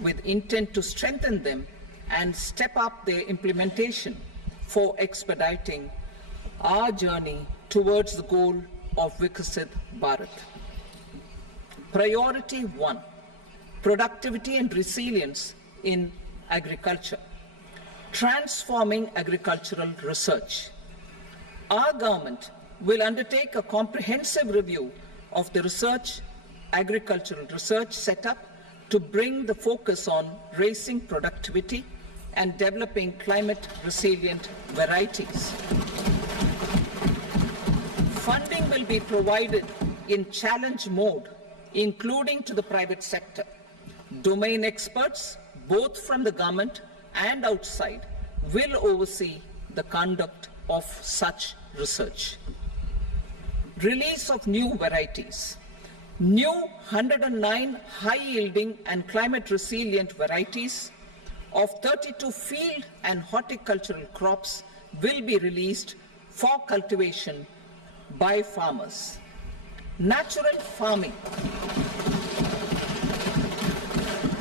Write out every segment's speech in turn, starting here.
with intent to strengthen them and step up their implementation for expediting our journey towards the goal of Viksit Bharat. Priority 1, productivity and resilience in agriculture, transforming agricultural research. Our government will undertake a comprehensive review of the agricultural research setup to bring the focus on raising productivity and developing climate-resilient varieties. Funding will be provided in challenge mode, including to the private sector. Domain experts, both from the government and outside, will oversee the conduct of such research. Release of new varieties. New 109 high-yielding and climate-resilient varieties of 32 field and horticultural crops will be released for cultivation by farmers. Natural farming.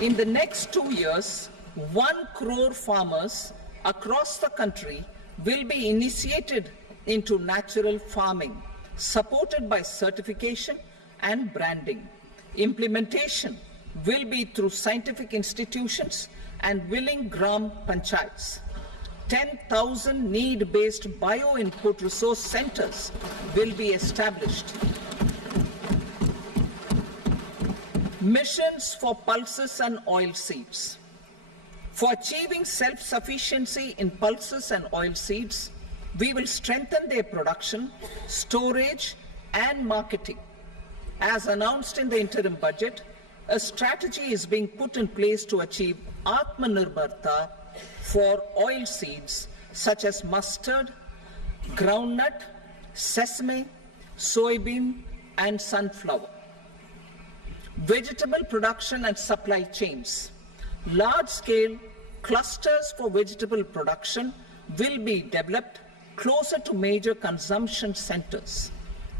In the next 2 years, 1 crore farmers across the country will be initiated into natural farming, supported by certification and branding. Implementation will be through scientific institutions and willing gram panchayats. 10,000 need-based bio-input resource centers will be established. Missions for pulses and oilseeds. For achieving self-sufficiency in pulses and oilseeds, we will strengthen their production, storage, and marketing. As announced in the interim budget, a strategy is being put in place to achieve Atmanirbharta for oilseeds such as mustard, groundnut, sesame, soybean, and sunflower. Vegetable production and supply chains. Large-scale clusters for vegetable production will be developed closer to major consumption centers.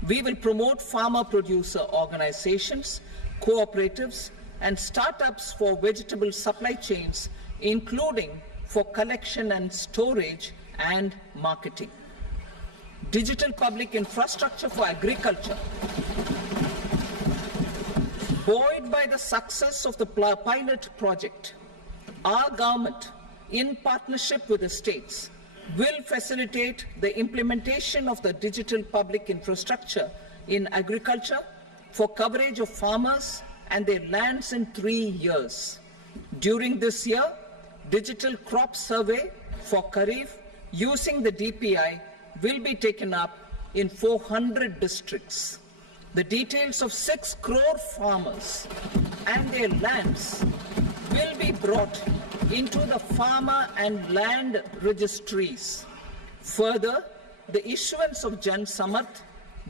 We will promote farmer-producer organizations, cooperatives, and startups for vegetable supply chains, including for collection and storage and marketing. Digital public infrastructure for agriculture. Buoyed by the success of the pilot project, our government, in partnership with the states, will facilitate the implementation of the digital public infrastructure in agriculture for coverage of farmers and their lands in 3 years. During this year, digital crop survey for Kharif using the DPI will be taken up in 400 districts. The details of 6 crore farmers and their lands will be brought into the farmer and land registries. Further, the issuance of Jan Samarth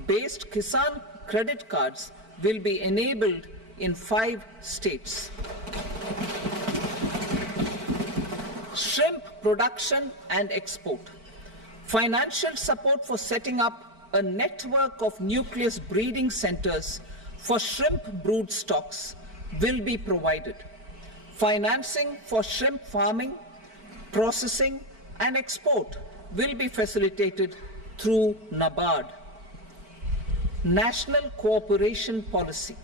based Kisan credit cards will be enabled in 5 states. Shrimp production and export. Financial support for setting up a network of nucleus breeding centers for shrimp brood stocks will be provided. Financing for shrimp farming, processing, and export will be facilitated through NABARD. National Cooperation Policy.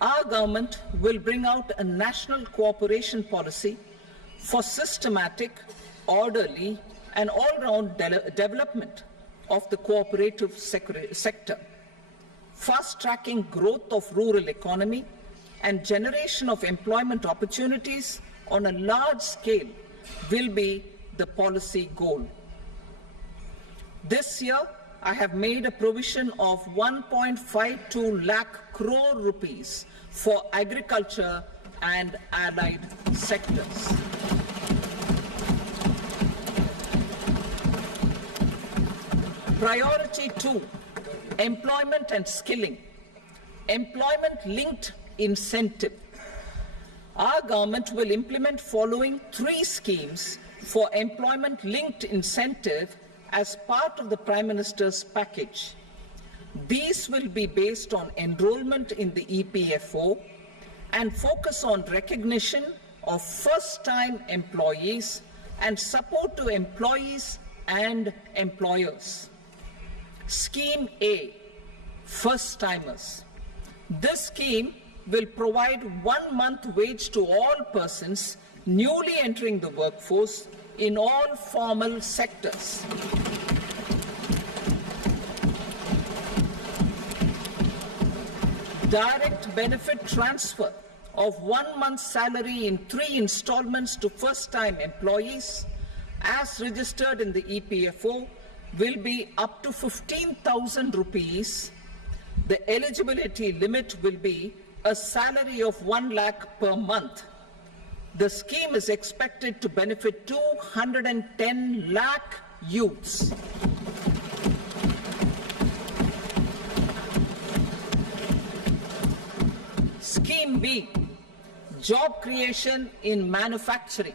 Our government will bring out a national cooperation policy for systematic, orderly, and all-round development of the cooperative sector, fast-tracking growth of rural economy and generation of employment opportunities on a large scale will be the policy goal. This year, I have made a provision of 1.52 lakh crore rupees for agriculture and allied sectors. Priority 2, employment and skilling. Employment-linked incentive. Our government will implement following 3 schemes for employment-linked incentive as part of the Prime Minister's package. These will be based on enrollment in the EPFO and focus on recognition of first-time employees and support to employees and employers. Scheme A, first-timers. This scheme will provide 1 month wage to all persons newly entering the workforce in all formal sectors. Direct benefit transfer of 1 month's salary in 3 installments to first-time employees as registered in the EPFO will be up to 15,000 rupees. The eligibility limit will be a salary of 1 lakh per month. The scheme is expected to benefit 210 lakh youths. Scheme B, job creation in manufacturing.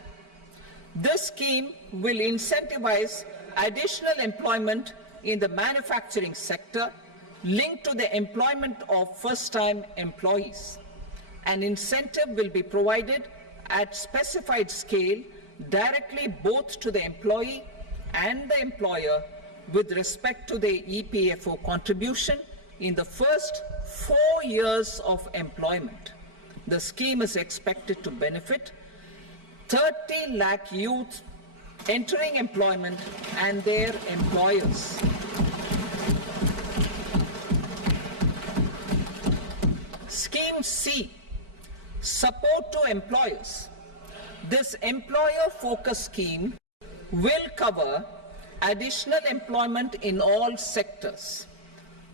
This scheme will incentivize additional employment in the manufacturing sector linked to the employment of first-time employees. An incentive will be provided at specified scale directly both to the employee and the employer with respect to the EPFO contribution in the first 4 years of employment. The scheme is expected to benefit 30 lakh youth entering employment and their employers. Scheme C, support to employers. This employer-focused scheme will cover additional employment in all sectors.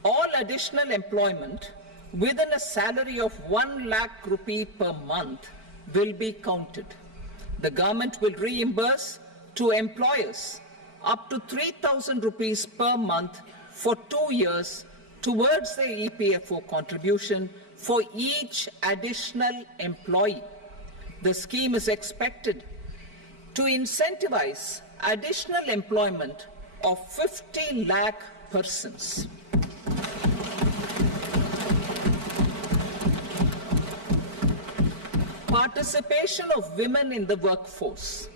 All additional employment within a salary of 1 lakh rupee per month will be counted. The government will reimburse to employers up to 3,000 rupees per month for 2 years towards the EPFO contribution for each additional employee. The scheme is expected to incentivize additional employment of 50 lakh persons. Participation of women in the workforce.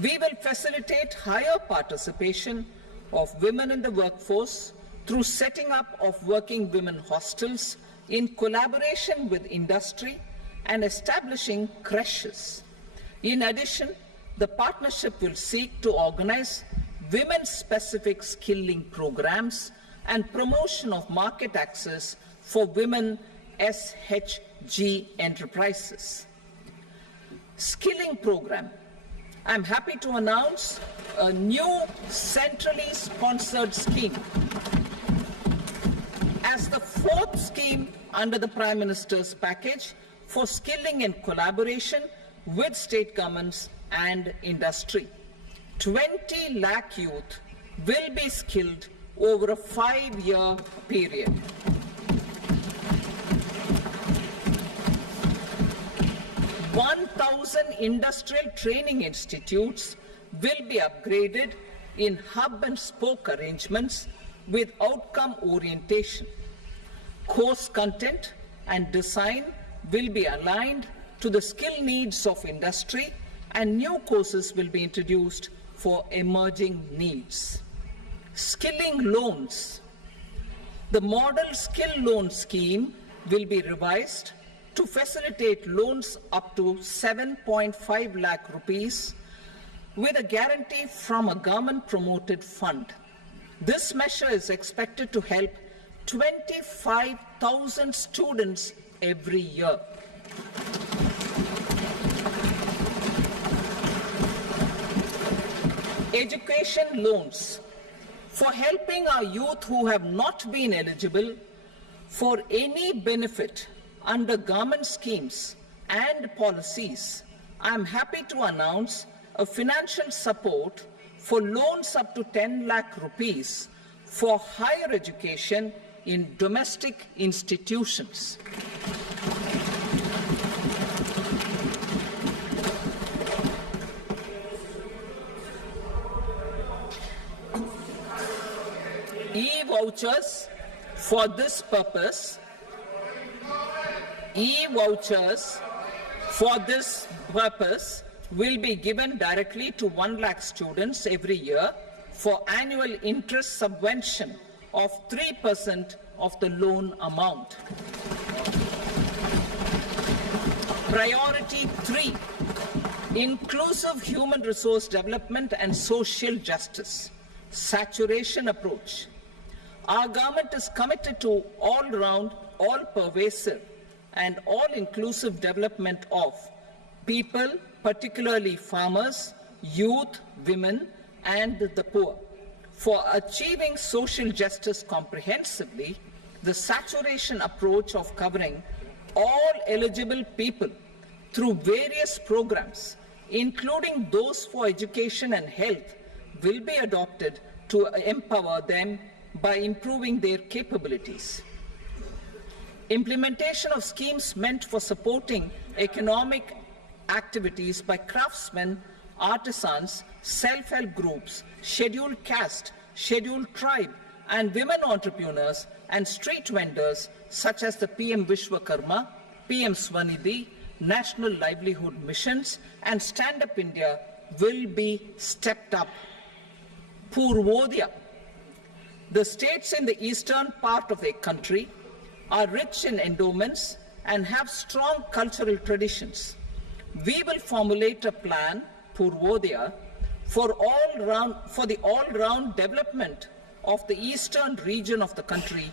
We will facilitate higher participation of women in the workforce through setting up of working women hostels in collaboration with industry and establishing creches. In addition, the partnership will seek to organize women-specific skilling programs and promotion of market access for women SHG enterprises. Skilling program. I'm happy to announce a new centrally sponsored scheme as the 4th scheme under the Prime Minister's package for skilling in collaboration with state governments and industry. 20 lakh youth will be skilled over a 5-year period. Industrial training institutes will be upgraded in hub and spoke arrangements with outcome orientation. Course content and design will be aligned to the skill needs of industry, and new courses will be introduced for emerging needs. Skilling loans. The model skill loan scheme will be revised to facilitate loans up to 7.5 lakh rupees with a guarantee from a government-promoted fund. This measure is expected to help 25,000 students every year. Education loans. For helping our youth who have not been eligible for any benefit under government schemes and policies, I am happy to announce a financial support for loans up to 10 lakh rupees for higher education in domestic institutions. E-vouchers for this purpose. E-vouchers for this purpose will be given directly to 1 lakh students every year for annual interest subvention of 3% of the loan amount. Priority 3, inclusive human resource development and social justice, saturation approach. Our government is committed to all-round, all-pervasive and all-inclusive development of people, particularly farmers, youth, women and the poor. For achieving social justice comprehensively, the saturation approach of covering all eligible people through various programs, including those for education and health, will be adopted to empower them by improving their capabilities. Implementation of schemes meant for supporting economic activities by craftsmen, artisans, self-help groups, scheduled caste, scheduled tribe, and women entrepreneurs and street vendors such as the PM Vishwakarma, PM Swanidhi, National Livelihood Missions, and Stand Up India will be stepped up. Purvodaya. The states in the eastern part of the country are rich in endowments and have strong cultural traditions. We will formulate a plan, Purvodaya, for the all-round development of the eastern region of the country,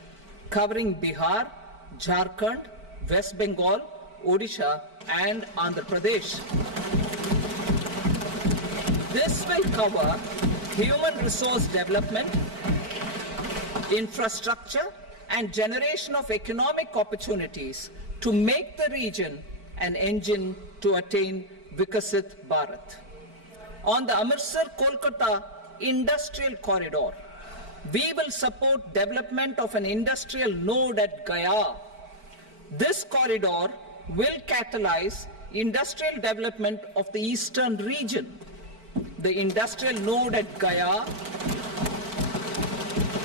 covering Bihar, Jharkhand, West Bengal, Odisha, and Andhra Pradesh. This will cover human resource development, infrastructure, and generation of economic opportunities to make the region an engine to attain Vikasit Bharat. On the Amritsar-Kolkata Industrial Corridor, we will support development of an industrial node at Gaya. This corridor will catalyze industrial development of the eastern region. The industrial node at Gaya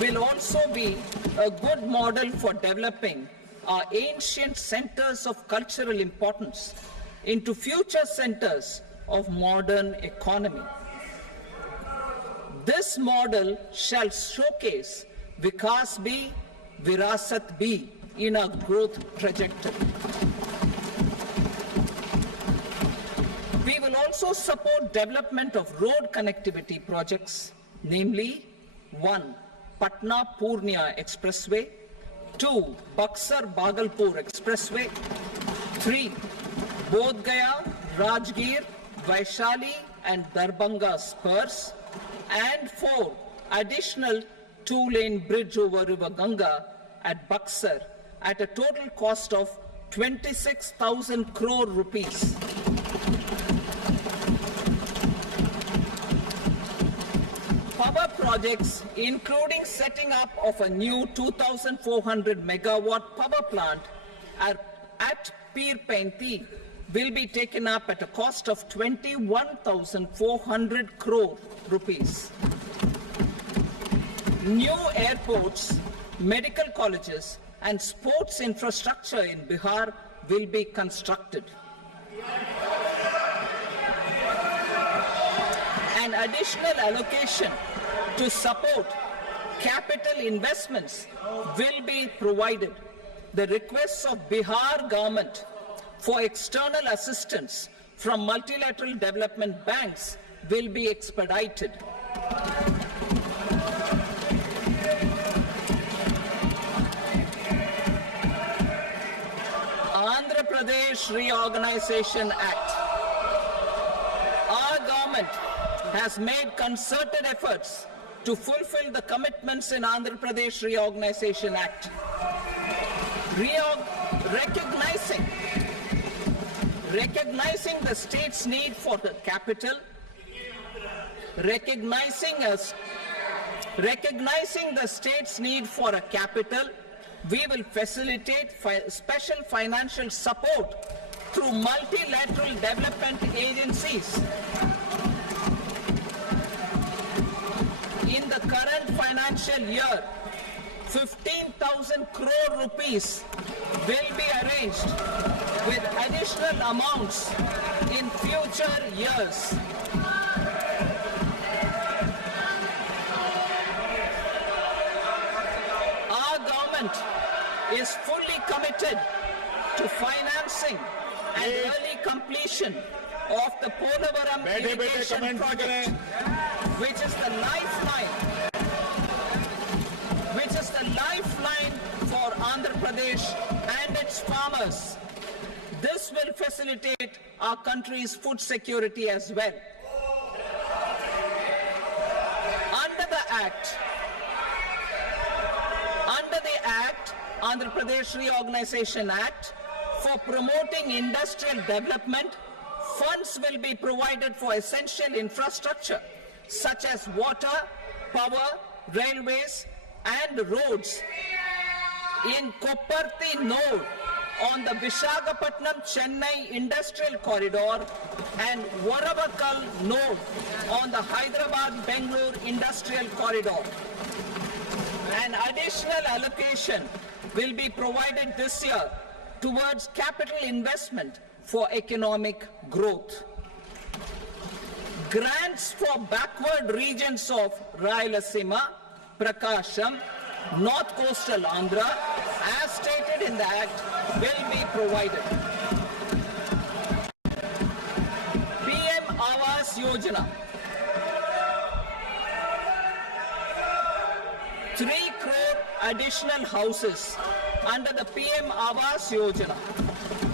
will also be a good model for developing our ancient centers of cultural importance into future centers of modern economy. This model shall showcase Vikas B, Virasat B in our growth trajectory. We will also support development of road connectivity projects, namely 1. Patna-Purnia Expressway, 2. Buxar-Bhagalpur Expressway, 3. Bodh Gaya, Rajgir, Vaishali and Darbhanga spurs, and 4. Additional 2-lane bridge over River Ganga at Buxar at a total cost of 26,000 crore rupees. Power projects, including setting up of a new 2,400 megawatt power plant at Pir Painti, will be taken up at a cost of 21,400 crore rupees. New airports, medical colleges, and sports infrastructure in Bihar will be constructed. An additional allocation to support capital investments will be provided. The requests of Bihar government for external assistance from multilateral development banks will be expedited. Andhra Pradesh Reorganization Act. Our government has made concerted efforts to fulfill the commitments in Andhra Pradesh Reorganization Act. Recognizing the state's need for the capital, recognizing the state's need for a capital, we will facilitate special financial support through multilateral development agencies. In the current financial year, 15,000 crore rupees will be arranged with additional amounts in future years. Our government is fully committed to financing and early completion of the Polavaram irrigation project, which is the lifeline for Andhra Pradesh and its farmers. This will facilitate our country's food security as well. Under the Act, Andhra Pradesh Reorganization Act, for promoting industrial development, funds will be provided for essential infrastructure such as water, power, railways and roads in Kopparthi node on the Visakhapatnam-Chennai Industrial Corridor and Varavakal node on the Hyderabad-Bengaluru Industrial Corridor. An additional allocation will be provided this year towards capital investment for economic growth. Grants for backward regions of Rayalaseema, Prakasham, North Coastal Andhra, as stated in the Act, will be provided. PM Awas Yojana. 3 crore additional houses under the PM Awas Yojana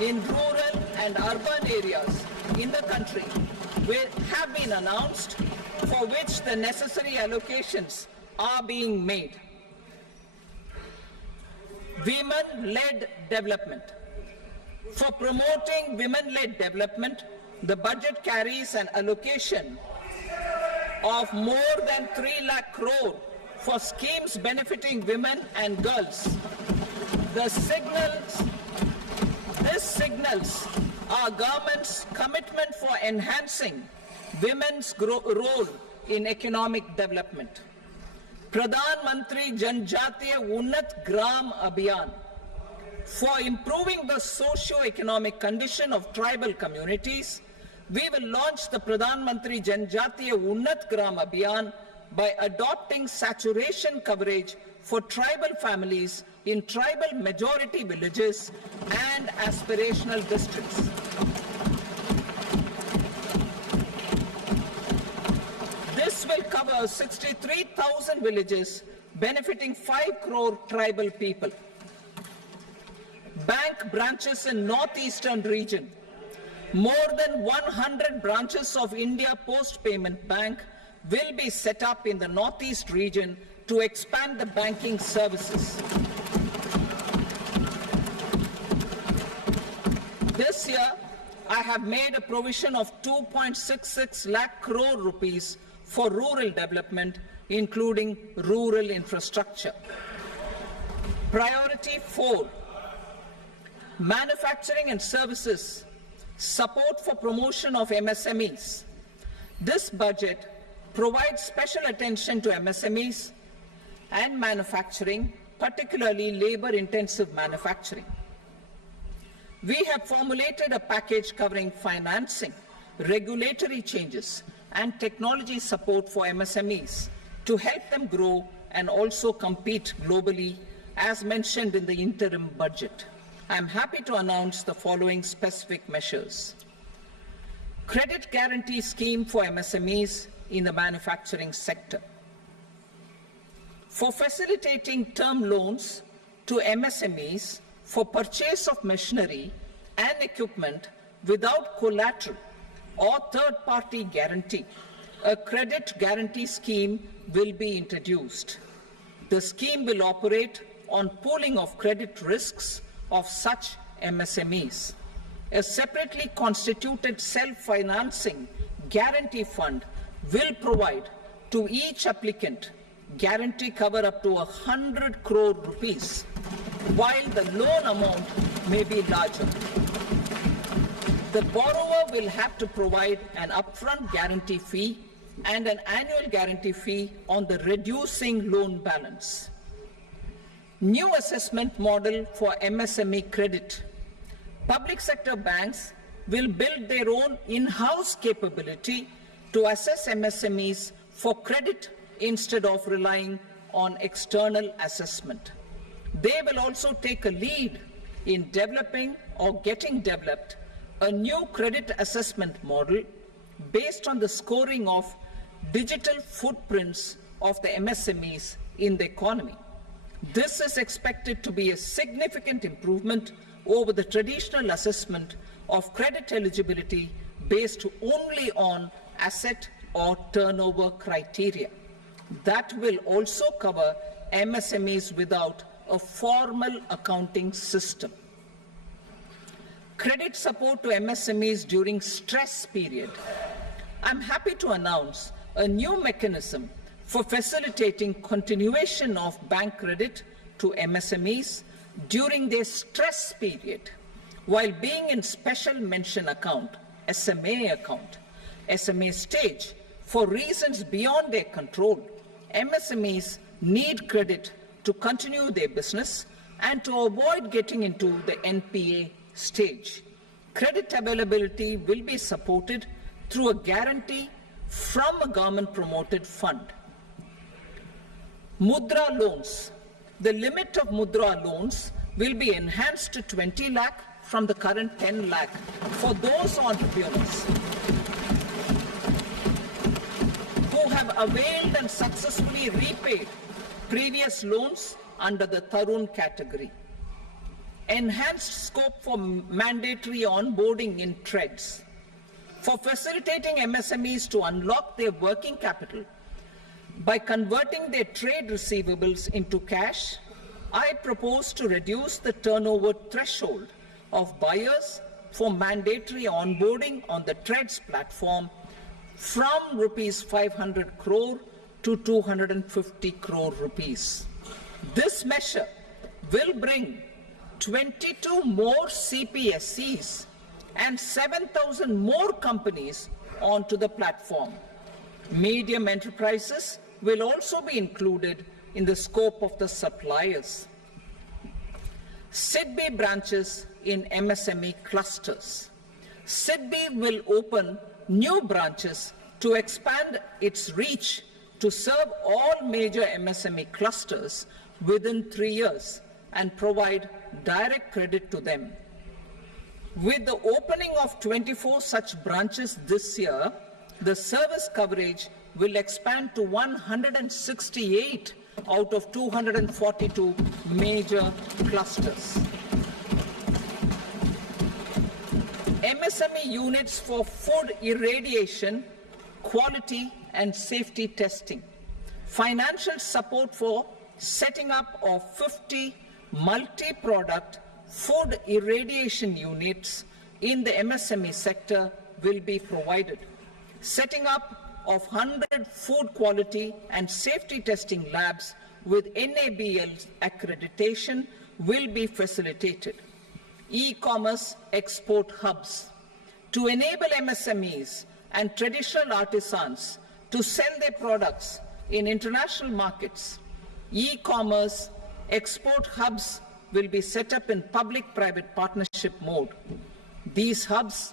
in rural and urban areas in the country have been announced, for which the necessary allocations are being made. Women-led development. For promoting women-led development, the budget carries an allocation of more than 3 lakh crore for schemes benefiting women and girls. This signals our government's commitment for enhancing women's role in economic development. Pradhan Mantri Janjatiya Unnat Gram Abhiyan. For improving the socio-economic condition of tribal communities, we will launch the Pradhan Mantri Janjatiya Unnat Gram Abhiyan by adopting saturation coverage for tribal families in tribal majority villages and aspirational districts. This will cover 63,000 villages, benefiting 5 crore tribal people. Bank branches in northeastern region. More than 100 branches of India Post Payment Bank will be set up in the northeast region to expand the banking services. This year, I have made a provision of 2.66 lakh crore rupees for rural development, including rural infrastructure. Priority 4, manufacturing and services, support for promotion of MSMEs. This budget provides special attention to MSMEs and manufacturing, particularly labor-intensive manufacturing. We have formulated a package covering financing, regulatory changes, and technology support for MSMEs to help them grow and also compete globally, as mentioned in the interim budget. I am happy to announce the following specific measures. Credit guarantee scheme for MSMEs in the manufacturing sector. For facilitating term loans to MSMEs for purchase of machinery and equipment without collateral or third-party guarantee, a credit guarantee scheme will be introduced. The scheme will operate on pooling of credit risks of such MSMEs. A separately constituted self-financing guarantee fund will provide to each applicant guarantee cover up to 100 crore rupees, while the loan amount may be larger. The borrower will have to provide an upfront guarantee fee and an annual guarantee fee on the reducing loan balance. New assessment model for MSME credit. Public sector banks will build their own in-house capability to assess MSMEs for credit instead of relying on external assessment. They will also take a lead in developing or getting developed a new credit assessment model based on the scoring of digital footprints of the MSMEs in the economy. This is expected to be a significant improvement over the traditional assessment of credit eligibility based only on asset or turnover criteria. That will also cover MSMEs without a formal accounting system. Credit support to MSMEs during stress period. I'm happy to announce a new mechanism for facilitating continuation of bank credit to MSMEs during their stress period while being in special mention account, SMA stage, for reasons beyond their control. MSMEs need credit to continue their business and to avoid getting into the NPA stage. Credit availability will be supported through a guarantee from a government-promoted fund. Mudra loans. The limit of Mudra loans will be enhanced to 20 lakh from the current 10 lakh for those entrepreneurs who have availed and successfully repaid previous loans under the Tarun category. Enhanced scope for mandatory onboarding in TReDS. For facilitating MSMEs to unlock their working capital by converting their trade receivables into cash, I propose to reduce the turnover threshold of buyers for mandatory onboarding on the TReDS platform from rupees 500 crore to 250 crore rupees. This measure will bring 22 more CPSCs and 7,000 more companies onto the platform. Medium enterprises will also be included in the scope of the suppliers. SIDBI branches in MSME clusters. SIDBI will open new branches to expand its reach to serve all major MSME clusters within 3 years and provide direct credit to them. With the opening of 24 such branches this year, the service coverage will expand to 168 out of 242 major clusters. MSME units for food irradiation, quality and safety testing. Financial support for setting up of 50 multi-product food irradiation units in the MSME sector will be provided. Setting up of 100 food quality and safety testing labs with NABL accreditation will be facilitated. E-commerce export hubs. To enable MSMEs and traditional artisans to sell their products in international markets, e-commerce export hubs will be set up in public-private partnership mode. These hubs,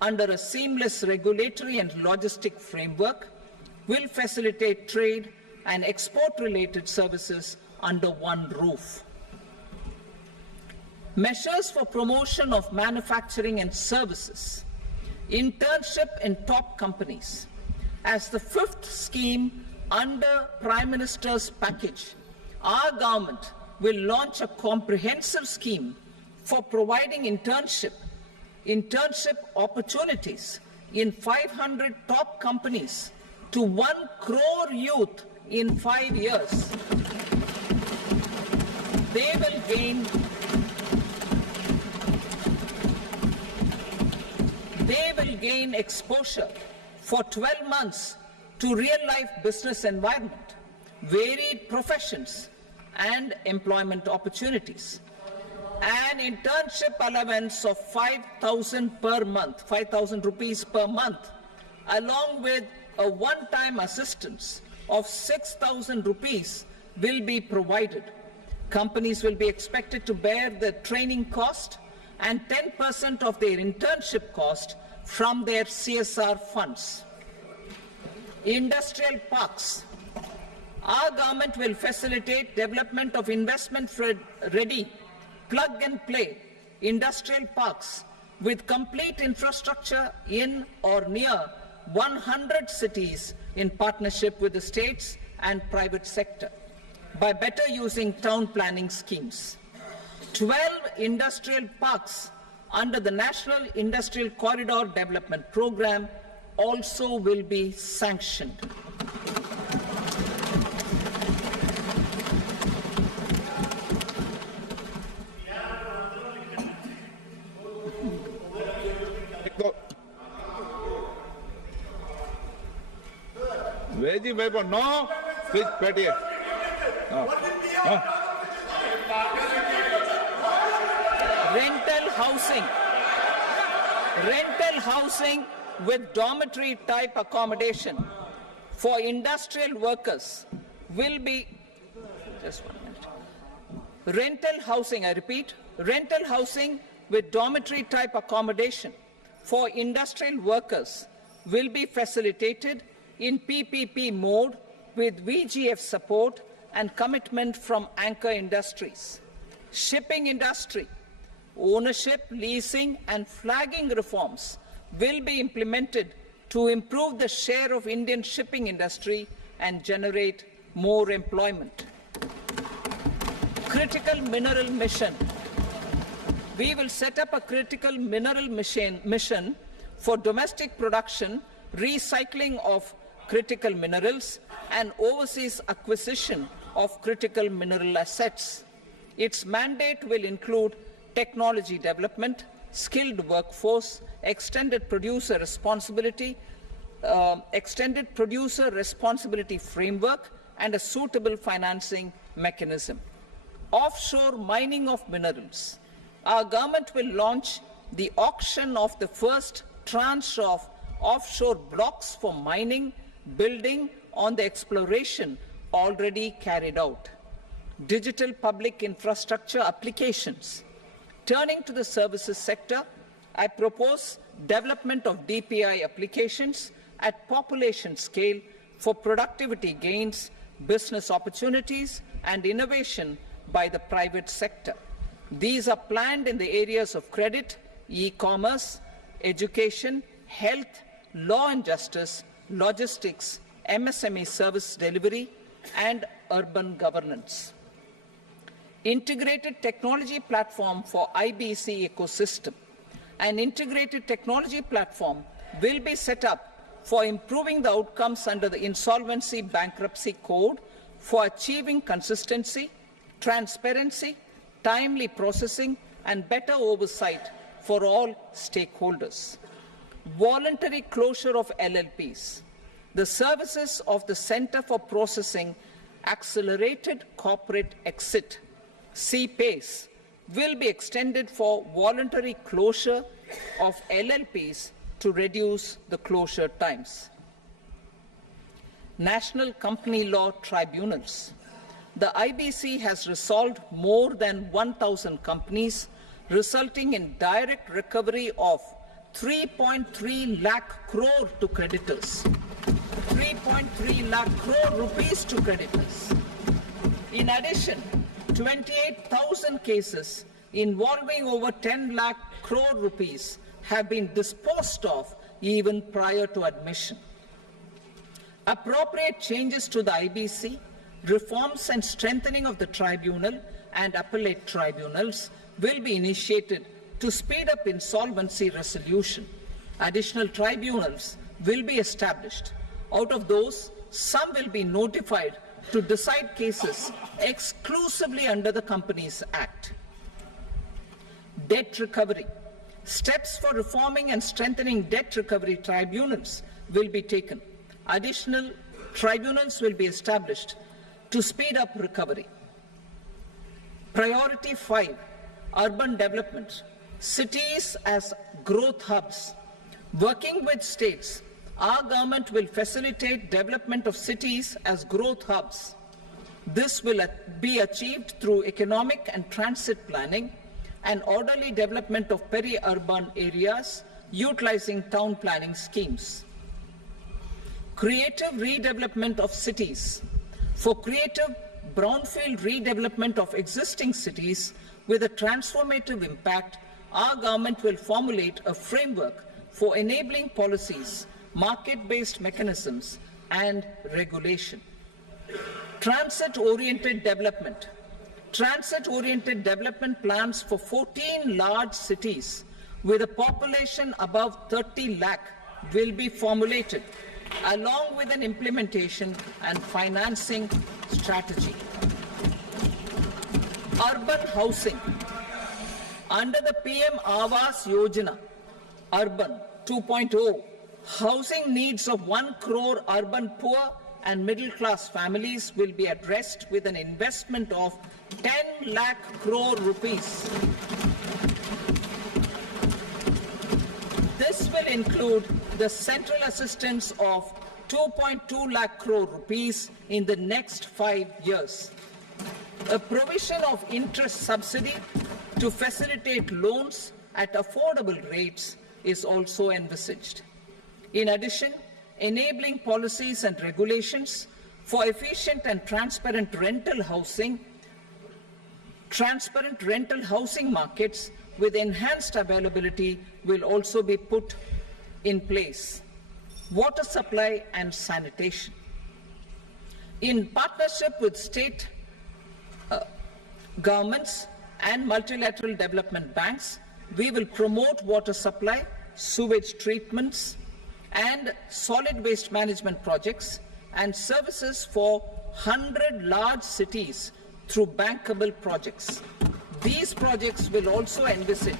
under a seamless regulatory and logistic framework, will facilitate trade and export-related services under one roof. Measures for promotion of manufacturing and services. Internship in top companies. As the fifth scheme under Prime Minister's package, our government will launch a comprehensive scheme for providing internship opportunities in 500 top companies to 1 crore youth in 5 years. They will gain exposure for 12 months to real-life business environment, varied professions, and employment opportunities. An internship allowance of 5,000 per month, 5,000 rupees per month, along with a one-time assistance of 6,000 rupees will be provided. Companies will be expected to bear the training cost and 10% of their internship cost from their CSR funds. Industrial parks. Our government will facilitate development of investment-ready, plug-and-play industrial parks with complete infrastructure in or near 100 cities in partnership with the states and private sector by better using town planning schemes. 12 industrial parks under the National Industrial Corridor Development Program also will be sanctioned. Veggie paper, no. Please, Patty. Rental housing with dormitory type accommodation for industrial workers will be, just 1 minute. Rental housing, I repeat, rental housing with dormitory type accommodation for industrial workers will be facilitated in PPP mode with VGF support and commitment from anchor industries. Shipping industry, ownership, leasing and flagging reforms will be implemented to improve the share of Indian shipping industry and generate more employment. Critical mineral mission. We will set up a critical mineral mission for domestic production, recycling of critical minerals and overseas acquisition of critical mineral assets. Its mandate will include technology development, skilled workforce, extended producer responsibility framework, and a suitable financing mechanism. Offshore mining of minerals. Our government will launch the auction of the first tranche of offshore blocks for mining, building on the exploration already carried out. Digital public infrastructure applications. Turning to the services sector, I propose development of DPI applications at population scale for productivity gains, business opportunities, and innovation by the private sector. These are planned in the areas of credit, e-commerce, education, health, law and justice, logistics, MSME service delivery, and urban governance. Integrated technology platform for IBC ecosystem. An integrated technology platform will be set up for improving the outcomes under the Insolvency Bankruptcy Code for achieving consistency, transparency, timely processing, and better oversight for all stakeholders. Voluntary closure of LLPs. The services of the Center for Processing Accelerated Corporate Exit, CPACE, will be extended for voluntary closure of LLPs to reduce the closure times. National Company Law Tribunals. The IBC has resolved more than 1,000 companies, resulting in direct recovery of 3.3 lakh crore to creditors. 3.3 lakh crore rupees to creditors. In addition, 28,000 cases involving over 10 lakh crore rupees have been disposed of even prior to admission. Appropriate changes to the IBC, reforms and strengthening of the tribunal and appellate tribunals will be initiated to speed up insolvency resolution. Additional tribunals will be established. Out of those, some will be notified to decide cases exclusively under the Companies Act. Debt recovery. Steps for reforming and strengthening debt recovery tribunals will be taken. Additional tribunals will be established to speed up recovery. Priority 5, urban development. Cities as growth hubs. Working with states, our government will facilitate development of cities as growth hubs. This will be achieved through economic and transit planning, and orderly development of peri-urban areas utilizing town planning schemes. Creative redevelopment of cities. For creative brownfield redevelopment of existing cities with a transformative impact, our government will formulate a framework for enabling policies, market-based mechanisms, and regulation. Transit-oriented development. Transit-oriented development plans for 14 large cities with a population above 30 lakh will be formulated, along with an implementation and financing strategy. Urban housing. Under the PM Awas Yojana, Urban 2.0, housing needs of 1 crore urban poor and middle-class families will be addressed with an investment of 10 lakh crore rupees. This will include the central assistance of 2.2 lakh crore rupees in the next 5 years. A provision of interest subsidy to facilitate loans at affordable rates is also envisaged. In addition, enabling policies and regulations for efficient and transparent rental housing markets with enhanced availability will also be put in place. Water supply and sanitation. In partnership with state governments and multilateral development banks, we will promote water supply, sewage treatments, and solid waste management projects and services for 100 large cities through bankable projects. These projects will also envisage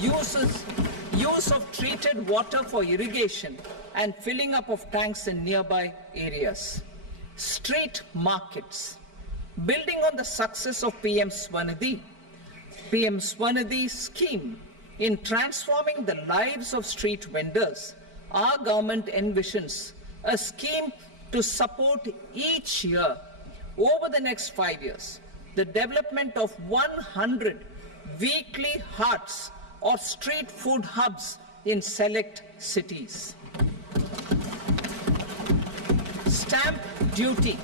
use of treated water for irrigation and filling up of tanks in nearby areas. Street markets. Building on the success of PM Swanidhi scheme in transforming the lives of street vendors, our government envisions a scheme to support each year over the next 5 years the development of 100 weekly hearts or street food hubs in select cities. Stamp duty.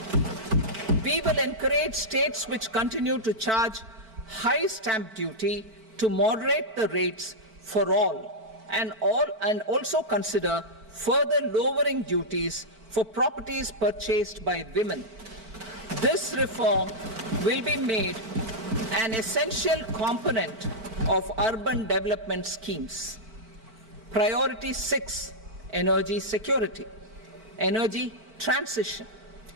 We will encourage states which continue to charge high stamp duty to moderate the rates for all and also consider further lowering duties for properties purchased by women. This reform will be made an essential component of urban development schemes. Priority 6, energy security, energy transition.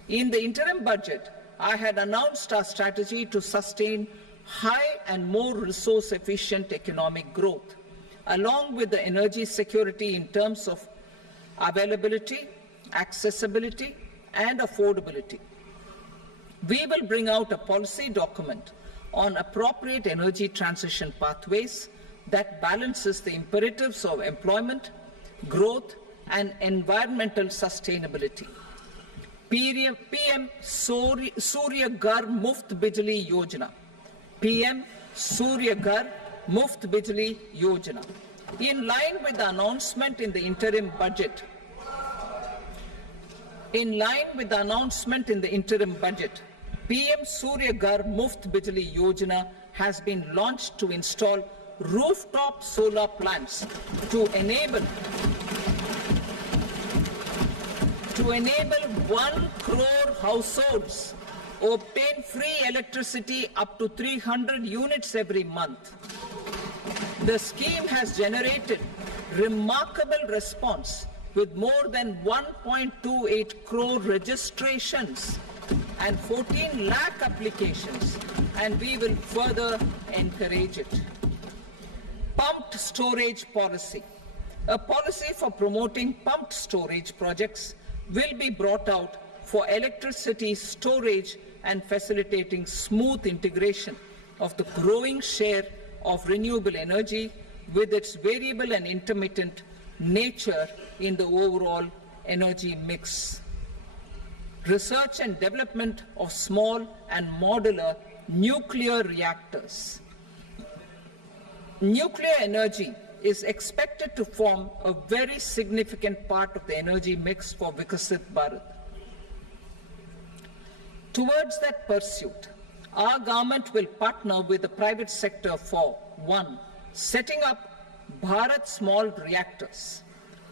In the interim budget, I had announced our strategy to sustain high and more resource-efficient economic growth, along with the energy security in terms of availability, accessibility, and affordability. We will bring out a policy document on appropriate energy transition pathways that balances the imperatives of employment, growth, and environmental sustainability. PM Surya Ghar Muft Bijli Yojana. PM Surya Ghar Muft Bijli Yojana. In line with the announcement in the interim budget, PM Surya Ghar Muft Bijli Yojana has been launched to install rooftop solar plants to enable 1 crore households obtain free electricity up to 300 units every month. The scheme has generated remarkable response with more than 1.28 crore registrations and 14 lakh applications, and we will further encourage it. Pumped storage policy. A policy for promoting pumped storage projects will be brought out for electricity storage and facilitating smooth integration of the growing share of renewable energy with its variable and intermittent nature in the overall energy mix. Research and development of small and modular nuclear reactors. nuclear energy is expected to form a very significant part of the energy mix for Viksit Bharat. Towards that pursuit, our government will partner with the private sector for 1. Setting up Bharat Small Reactors,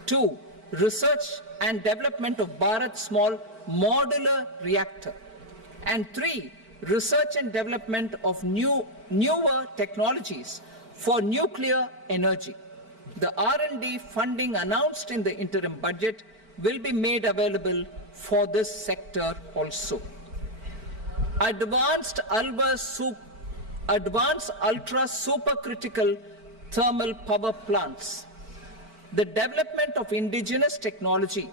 2. Research and development of Bharat Small Modular Reactor, and 3. Research and development of newer technologies for nuclear energy. The R&D funding announced in the interim budget will be made available for this sector also. Advanced ultra supercritical thermal power plants. The development of indigenous technology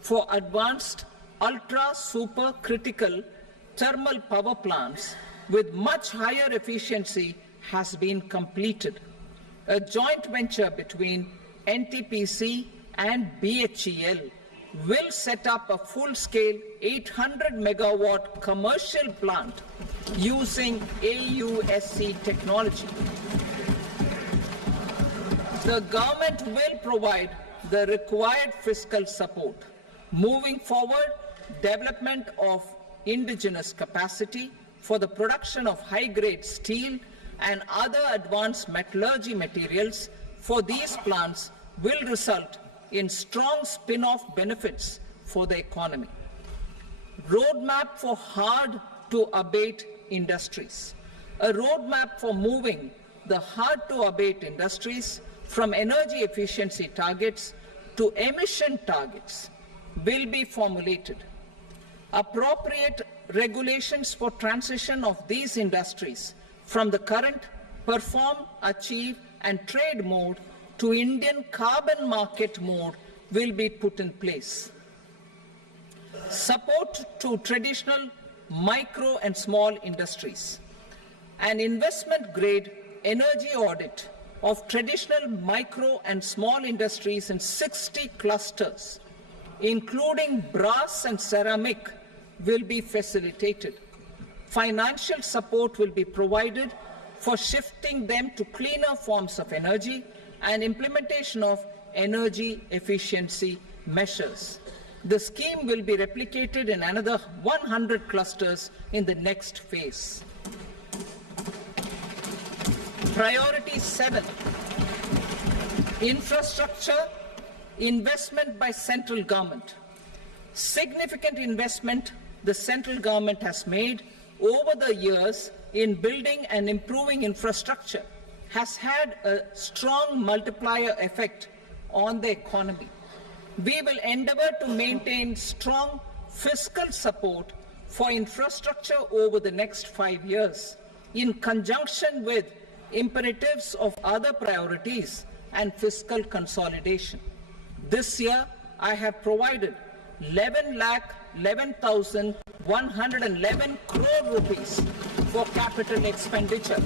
for advanced ultra supercritical thermal power plants with much higher efficiency has been completed. A joint venture between NTPC and BHEL will set up a full-scale 800 megawatt commercial plant using AUSC technology. The government will provide the required fiscal support. Moving forward, development of indigenous capacity for the production of high-grade steel and other advanced metallurgy materials for these plants will result in strong spin-off benefits for the economy. Roadmap for hard-to-abate industries. A roadmap for moving the hard-to-abate industries from energy efficiency targets to emission targets will be formulated. Appropriate regulations for transition of these industries from the current perform, achieve, and trade mode to Indian carbon market mode will be put in place. Support to traditional micro and small industries. An investment-grade energy audit of traditional micro and small industries in 60 clusters, including brass and ceramic, will be facilitated. Financial support will be provided for shifting them to cleaner forms of energy and implementation of energy efficiency measures. The scheme will be replicated in another 100 clusters in the next phase. Priority 7, infrastructure investment by central government. Significant investment the central government has made over the years in building and improving infrastructure has had a strong multiplier effect on the economy. We will endeavor to maintain strong fiscal support for infrastructure over the next 5 years in conjunction with imperatives of other priorities and fiscal consolidation. This year, I have provided 11,11,111 crore rupees for capital expenditure.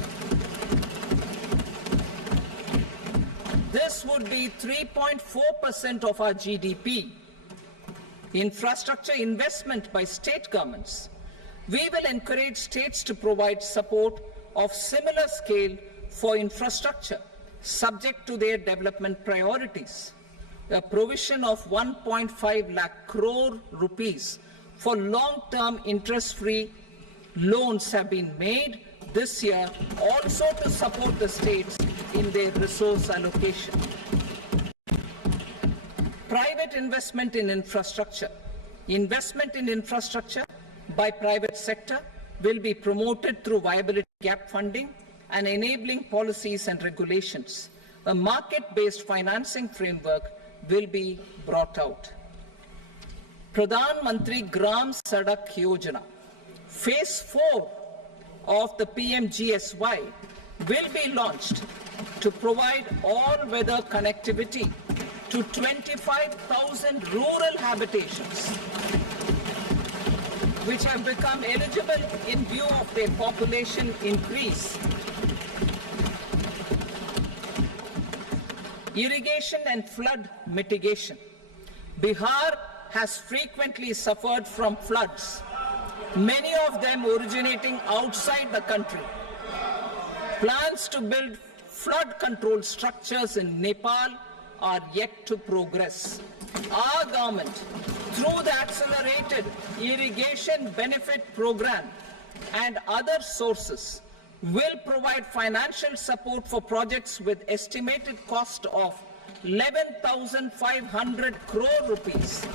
This would be 3.4% of our GDP. Infrastructure investment by state governments. We will encourage states to provide support of similar scale for infrastructure, subject to their development priorities. A provision of 1.5 lakh crore rupees for long-term interest-free loans have been made this year also to support the states in their resource allocation. Private investment in infrastructure. Investment in infrastructure by private sector will be promoted through viability gap funding and enabling policies and regulations. A market-based financing framework will be brought out. Pradhan Mantri Gram Sadak Yojana, Phase 4 of the PMGSY will be launched to provide all-weather connectivity to 25,000 rural habitations, which have become eligible in view of their population increase. Irrigation and flood mitigation. Bihar has frequently suffered from floods, many of them originating outside the country. Plans to build flood control structures in Nepal are yet to progress. Our government, through the Accelerated Irrigation Benefit Program and other sources, will provide financial support for projects with estimated cost of 11,500 crore rupees,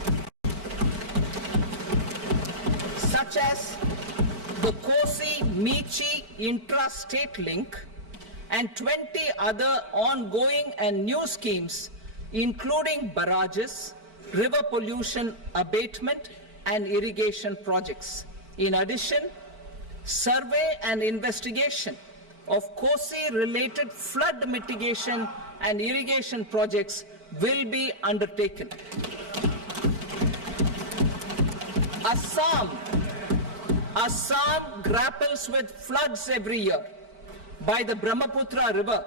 such as the Kosi-Michi intra-state link and 20 other ongoing and new schemes, including barrages, river pollution abatement, and irrigation projects. In addition, survey and investigation of Kosi-related flood mitigation and irrigation projects will be undertaken. Assam grapples with floods every year by the Brahmaputra River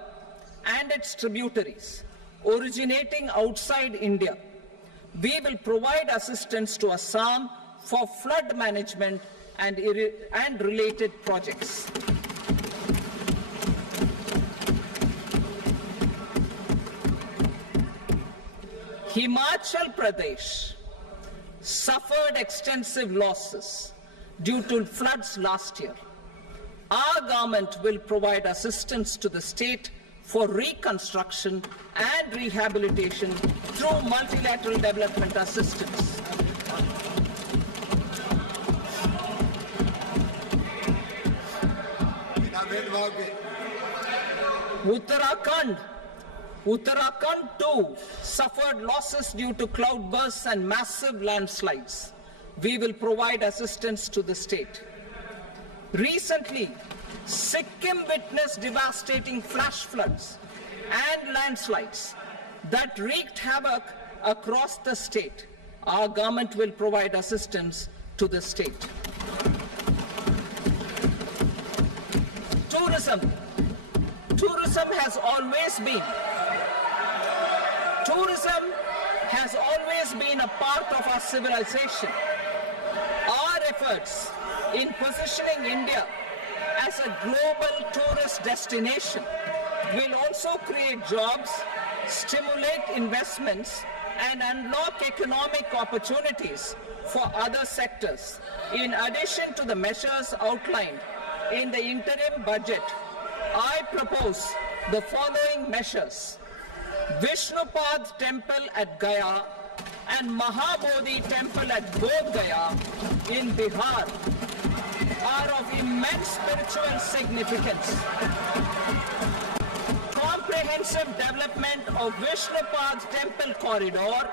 and its tributaries originating outside India. We will provide assistance to Assam for flood management and related projects. Himachal Pradesh suffered extensive losses due to floods last year. Our government will provide assistance to the state for reconstruction and rehabilitation through multilateral development assistance. Uttarakhand too suffered losses due to cloudbursts and massive landslides. We will provide assistance to the state. Recently, Sikkim witnessed devastating flash floods and landslides that wreaked havoc across the state. Our government will provide assistance to the state. Tourism has always been a part of our civilization. Our efforts in positioning India as a global tourist destination will also create jobs, stimulate investments, and unlock economic opportunities for other sectors. In addition to the measures outlined in the interim budget, I propose the following measures. Vishnupad Temple at Gaya and Mahabodhi Temple at Bodh Gaya in Bihar are of immense spiritual significance. Comprehensive development of Vishnupad Temple Corridor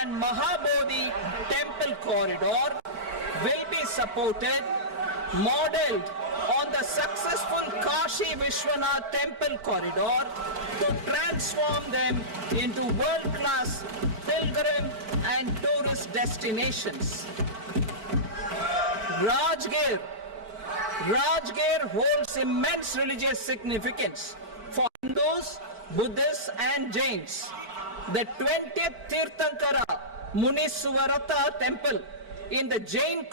and Mahabodhi Temple Corridor will be supported, modeled on the successful Kashi Vishwanath Temple Corridor to transform them into world-class pilgrim and tourist destinations. Rajgir holds immense religious significance for Hindus, Buddhists and Jains. The 20th Tirthankara Muniswarata Temple in the Jain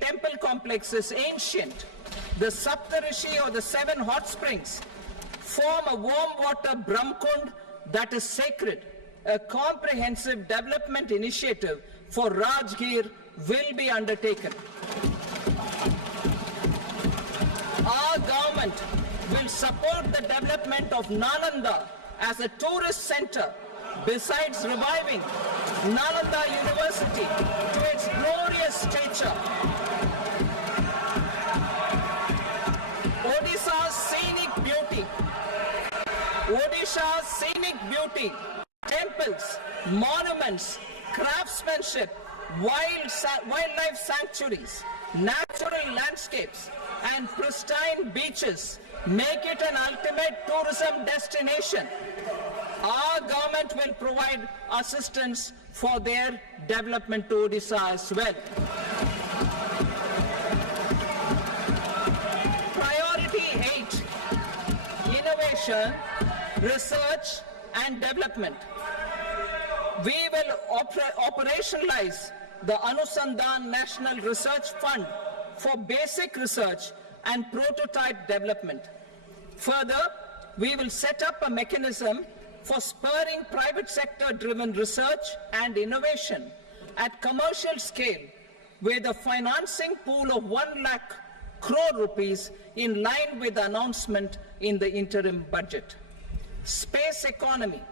temple complex is ancient. The Saptarishi or the 7 hot springs form a warm water Brahmkund that is sacred. A comprehensive development initiative for Rajgir will be undertaken. Our government will support the development of Nalanda as a tourist center, besides reviving Nalanda University to its glorious stature. Odisha's scenic beauty, temples, monuments, craftsmanship, wildlife sanctuaries, natural landscapes, and pristine beaches make it an ultimate tourism destination. Our government will provide assistance for their development to Odisha as well. Priority 8, innovation, research and development. We will operationalize the Anusandhan National Research Fund for basic research and prototype development. Further, we will set up a mechanism for spurring private sector-driven research and innovation at commercial scale with a financing pool of 1 lakh crore rupees in line with the announcement in the interim budget. Space economy,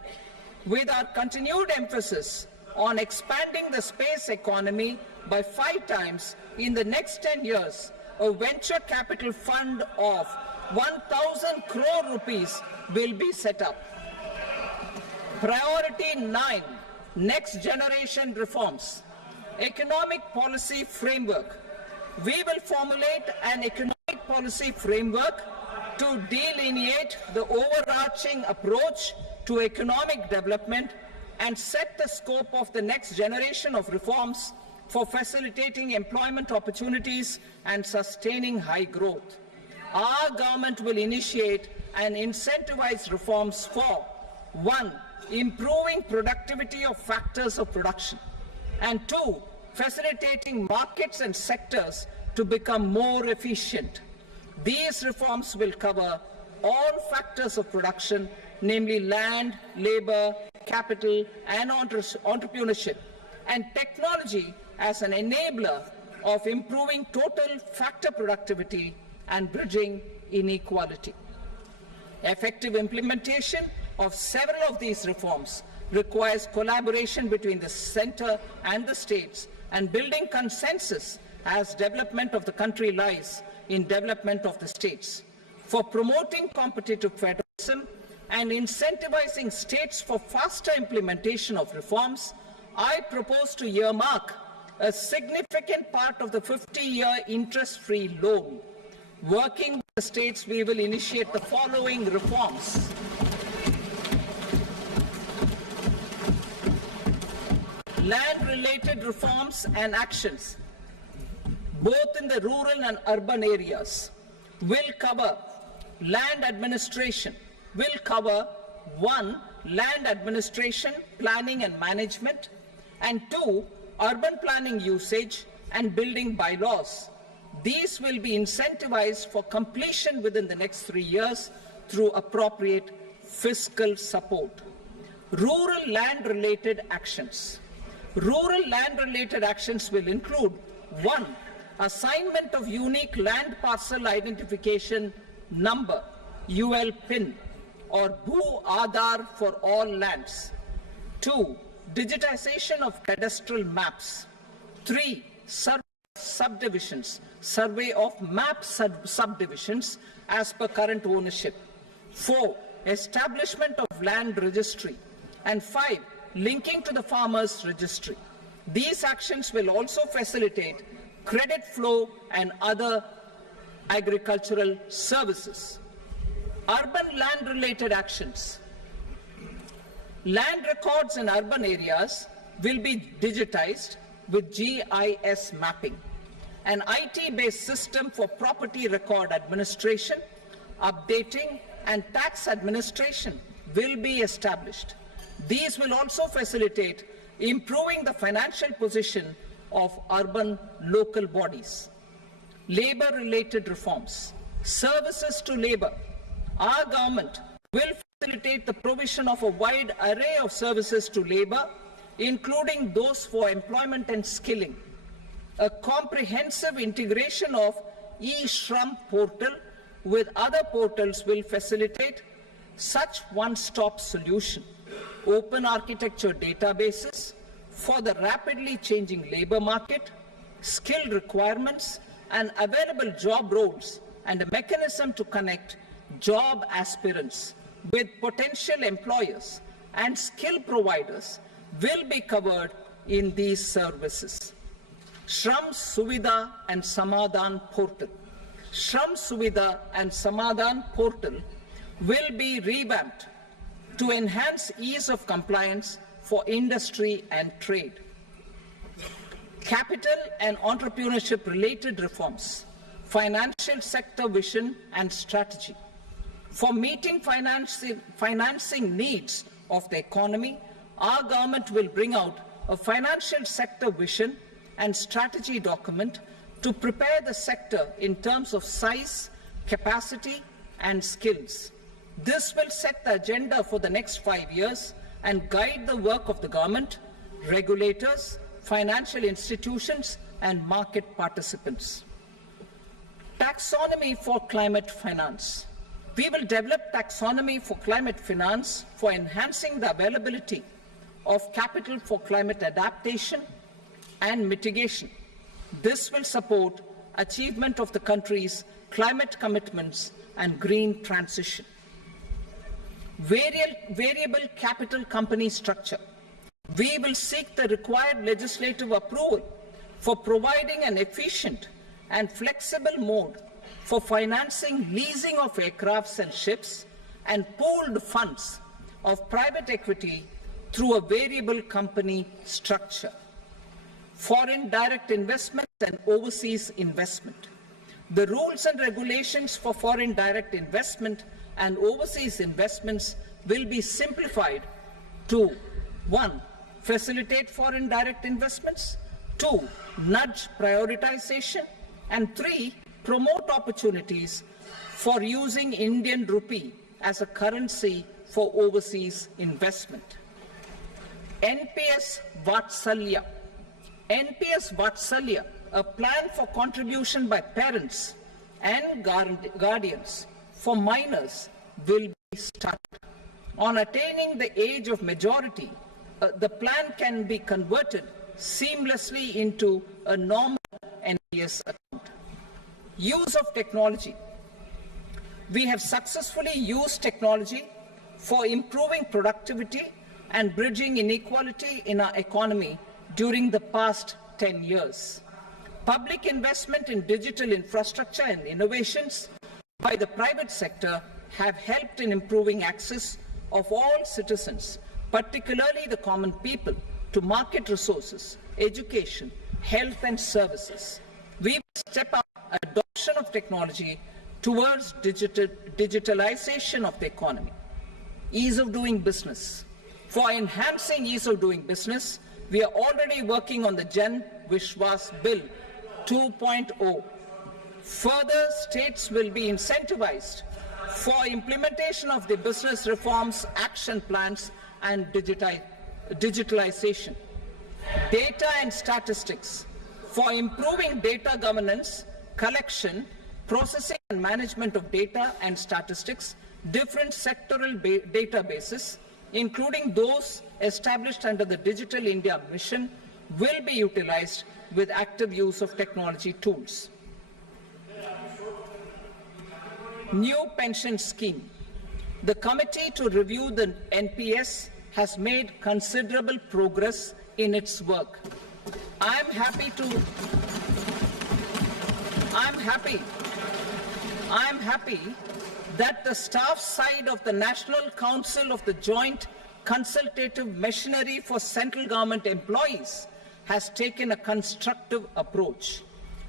with our continued emphasis on expanding the space economy by 5 times in the next 10 years, a venture capital fund of 1,000 crore rupees will be set up. Priority 9, next generation reforms. Economic policy framework. We will formulate an economic policy framework to delineate the overarching approach to economic development and set the scope of the next generation of reforms for facilitating employment opportunities and sustaining high growth. Our government will initiate and incentivize reforms for 1. Improving productivity of factors of production, and 2. Facilitating markets and sectors to become more efficient. These reforms will cover all factors of production, namely land, labor, capital, and entrepreneurship, and technology as an enabler of improving total factor productivity and bridging inequality. Effective implementation of several of these reforms requires collaboration between the centre and the states, and building consensus as development of the country lies in development of the states. For promoting competitive federalism and incentivizing states for faster implementation of reforms, I propose to earmark a significant part of the 50-year interest-free loan. Working with the states, we will initiate the following reforms. Land-related reforms and actions, both in the rural and urban areas, will cover land administration, will cover 1. Land administration, planning and management, and 2. Urban planning usage and building bylaws. These will be incentivized for completion within the next 3 years through appropriate fiscal support. Rural land-related actions. Rural land-related actions will include 1. Assignment of unique land parcel identification number, UL PIN, or Bhu Aadhaar for all lands. 2. Digitization of cadastral maps. 3. Subdivisions, survey of map subdivisions as per current ownership. 4. Establishment of land registry. And 5. Linking to the farmers registry. These actions will also facilitate credit flow and other agricultural services. Urban land-related actions. Land records in urban areas will be digitized with GIS mapping. An IT-based system for property record administration, updating, and tax administration will be established. These will also facilitate improving the financial position of urban local bodies. Labor-related reforms. Services to labor. Our government will facilitate the provision of a wide array of services to labor, including those for employment and skilling. A comprehensive integration of eShram portal with other portals will facilitate such one-stop solution. Open architecture databases for the rapidly changing labor market, skill requirements, and available job roles, and a mechanism to connect job aspirants with potential employers and skill providers will be covered in these services. Shram Suvidha and Samadhan portal. Shram Suvidha and Samadhan portal will be revamped to enhance ease of compliance for industry and trade. Capital and entrepreneurship related reforms, financial sector vision and strategy. For meeting financing needs of the economy, our government will bring out a financial sector vision and strategy document to prepare the sector in terms of size, capacity, and skills. This will set the agenda for the next 5 years and guide the work of the government, regulators, financial institutions, and market participants. Taxonomy for climate finance. We will develop taxonomy for climate finance for enhancing the availability of capital for climate adaptation and mitigation. This will support achievement of the country's climate commitments and green transition. Variable capital company structure. We will seek the required legislative approval for providing an efficient and flexible mode for financing leasing of aircrafts and ships and pooled funds of private equity through a variable company structure. Foreign direct investments and overseas investment. The rules and regulations for foreign direct investment and overseas investments will be simplified to 1. Facilitate foreign direct investments, 2. Nudge prioritization, and 3. Promote opportunities for using Indian rupee as a currency for overseas investment. NPS Vatsalya. NPS Vatsalya, a plan for contribution by parents and guardians for minors, will be started. On attaining the age of majority, the plan can be converted seamlessly into a normal NPS account. Use of technology. We have successfully used technology for improving productivity and bridging inequality in our economy during the past 10 years. Public investment in digital infrastructure and innovations by the private sector have helped in improving access of all citizens, particularly the common people, to market resources, education, health and services. We will step up adoption of technology towards digitalization of the economy. Ease of doing business. For enhancing ease of doing business, we are already working on the Jan Vishwas Bill 2.0. Further, states will be incentivized for implementation of the business reforms, action plans, and digitalization. Data and statistics. For improving data governance, collection, processing and management of data and statistics, different sectoral databases, including those established under the Digital India Mission, will be utilized with active use of technology tools. New pension scheme. The committee to review the NPS has made considerable progress in its work. I'm happy that the staff side of the National Council of the Joint Consultative Machinery for Central Government Employees has taken a constructive approach.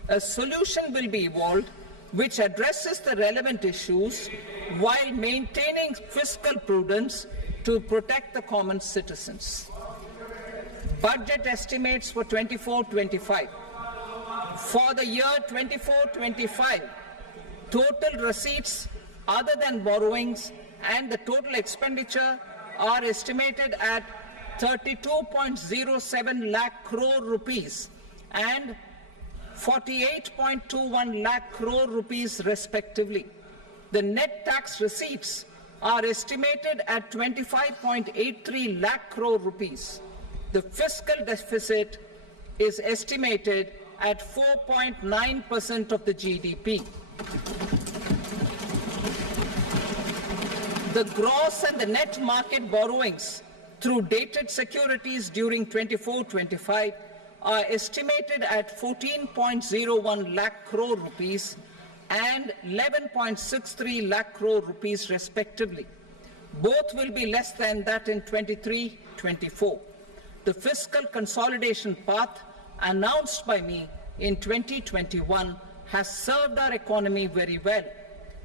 A solution will be evolved which addresses the relevant issues while maintaining fiscal prudence to protect the common citizens. Budget estimates for 24-25. For the year 24-25, total receipts other than borrowings and the total expenditure are estimated at 32.07 lakh crore rupees and 48.21 lakh crore rupees respectively. The net tax receipts are estimated at 25.83 lakh crore rupees. The fiscal deficit is estimated at 4.9% of the GDP. The gross and the net market borrowings through dated securities during 24-25 are estimated at 14.01 lakh crore rupees and 11.63 lakh crore rupees respectively. Both will be less than that in 23-24. The fiscal consolidation path announced by me in 2021 has served our economy very well,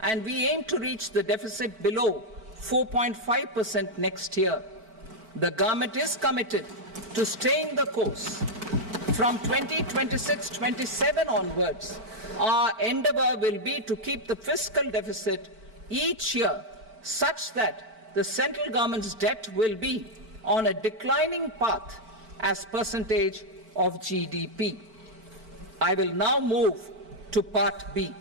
and we aim to reach the deficit below 4.5% next year. The government is committed to staying the course. From 2026-27 onwards, our endeavour will be to keep the fiscal deficit each year such that the central government's debt will be on a declining path as percentage of GDP. I will now move to Part B.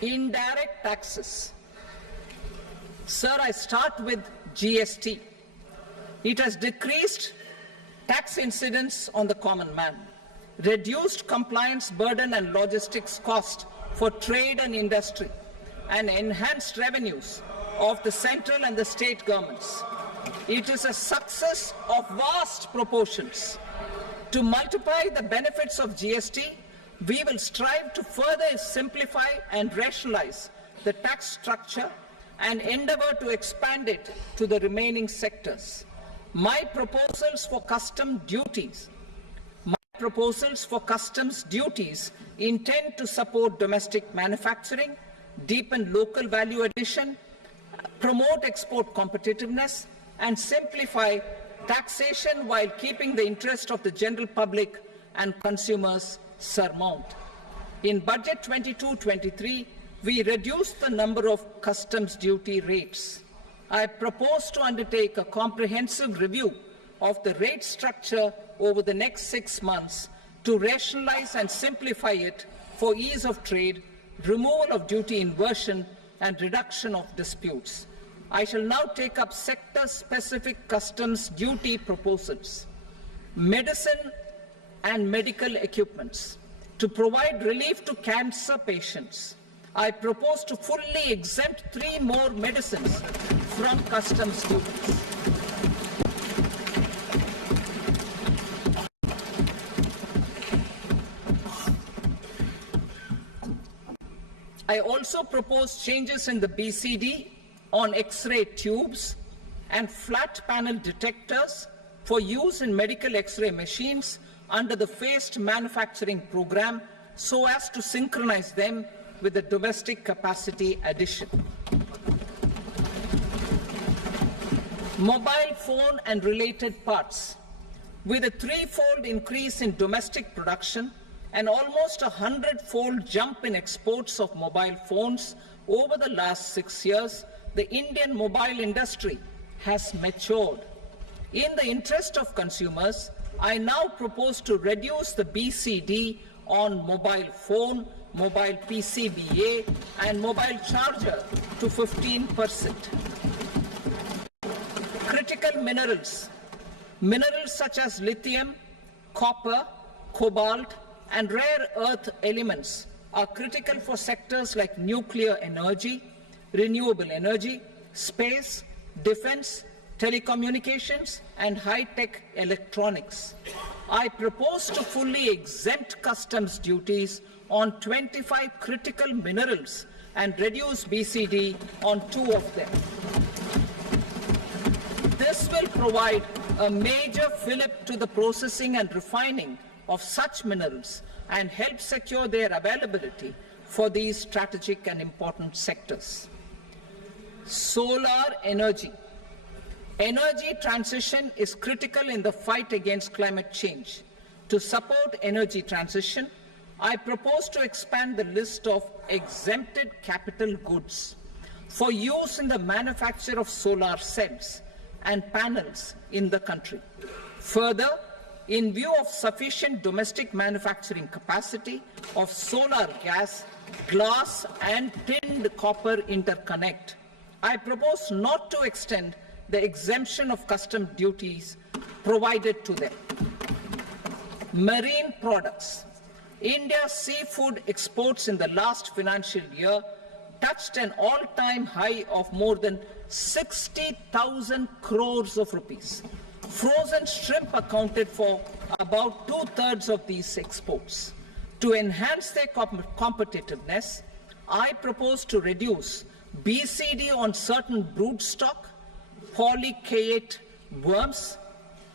Indirect taxes. Sir, I start with GST. It has decreased tax incidence on the common man, reduced compliance burden and logistics cost for trade and industry, and enhanced revenues of the central and the state governments. It is a success of vast proportions. To multiply the benefits of GST, we will strive to further simplify and rationalize the tax structure and endeavour to expand it to the remaining sectors. My proposals for customs duties intend to support domestic manufacturing, deepen local value addition, promote export competitiveness, and simplify taxation while keeping the interest of the general public and consumers surmount. In Budget 22-23, we reduced the number of customs duty rates. I propose to undertake a comprehensive review of the rate structure over the next 6 months to rationalize and simplify it for ease of trade, removal of duty inversion, and reduction of disputes. I shall now take up sector-specific customs duty proposals. Medicine and medical equipments. To provide relief to cancer patients, I propose to fully exempt 3 more medicines from customs duties. I also propose changes in the BCD on X-ray tubes and flat panel detectors for use in medical X-ray machines under the phased manufacturing program so as to synchronize them with the domestic capacity addition. Mobile phone and related parts. With a 3-fold increase in domestic production and almost a 100-fold jump in exports of mobile phones over the last 6 years, the Indian mobile industry has matured. In the interest of consumers, I now propose to reduce the BCD on mobile phone, mobile PCBA, and mobile charger to 15%. Critical minerals. Minerals such as lithium, copper, cobalt, and rare earth elements are critical for sectors like nuclear energy, renewable energy, space, defense, telecommunications, and high-tech electronics. I propose to fully exempt customs duties on 25 critical minerals and reduce BCD on 2 of them. This will provide a major fillip to the processing and refining of such minerals and help secure their availability for these strategic and important sectors. Solar energy. Energy transition is critical in the fight against climate change. To support energy transition, I propose to expand the list of exempted capital goods for use in the manufacture of solar cells and panels in the country. Further, in view of sufficient domestic manufacturing capacity of solar gas, glass, and tinned copper interconnect, I propose not to extend the exemption of customs duties provided to them. Marine products. India's seafood exports in the last financial year touched an all-time high of more than 60,000 crores of rupees. Frozen shrimp accounted for about 2/3 of these exports. To enhance their competitiveness, I propose to reduce BCD on certain broodstock, polychaete worms,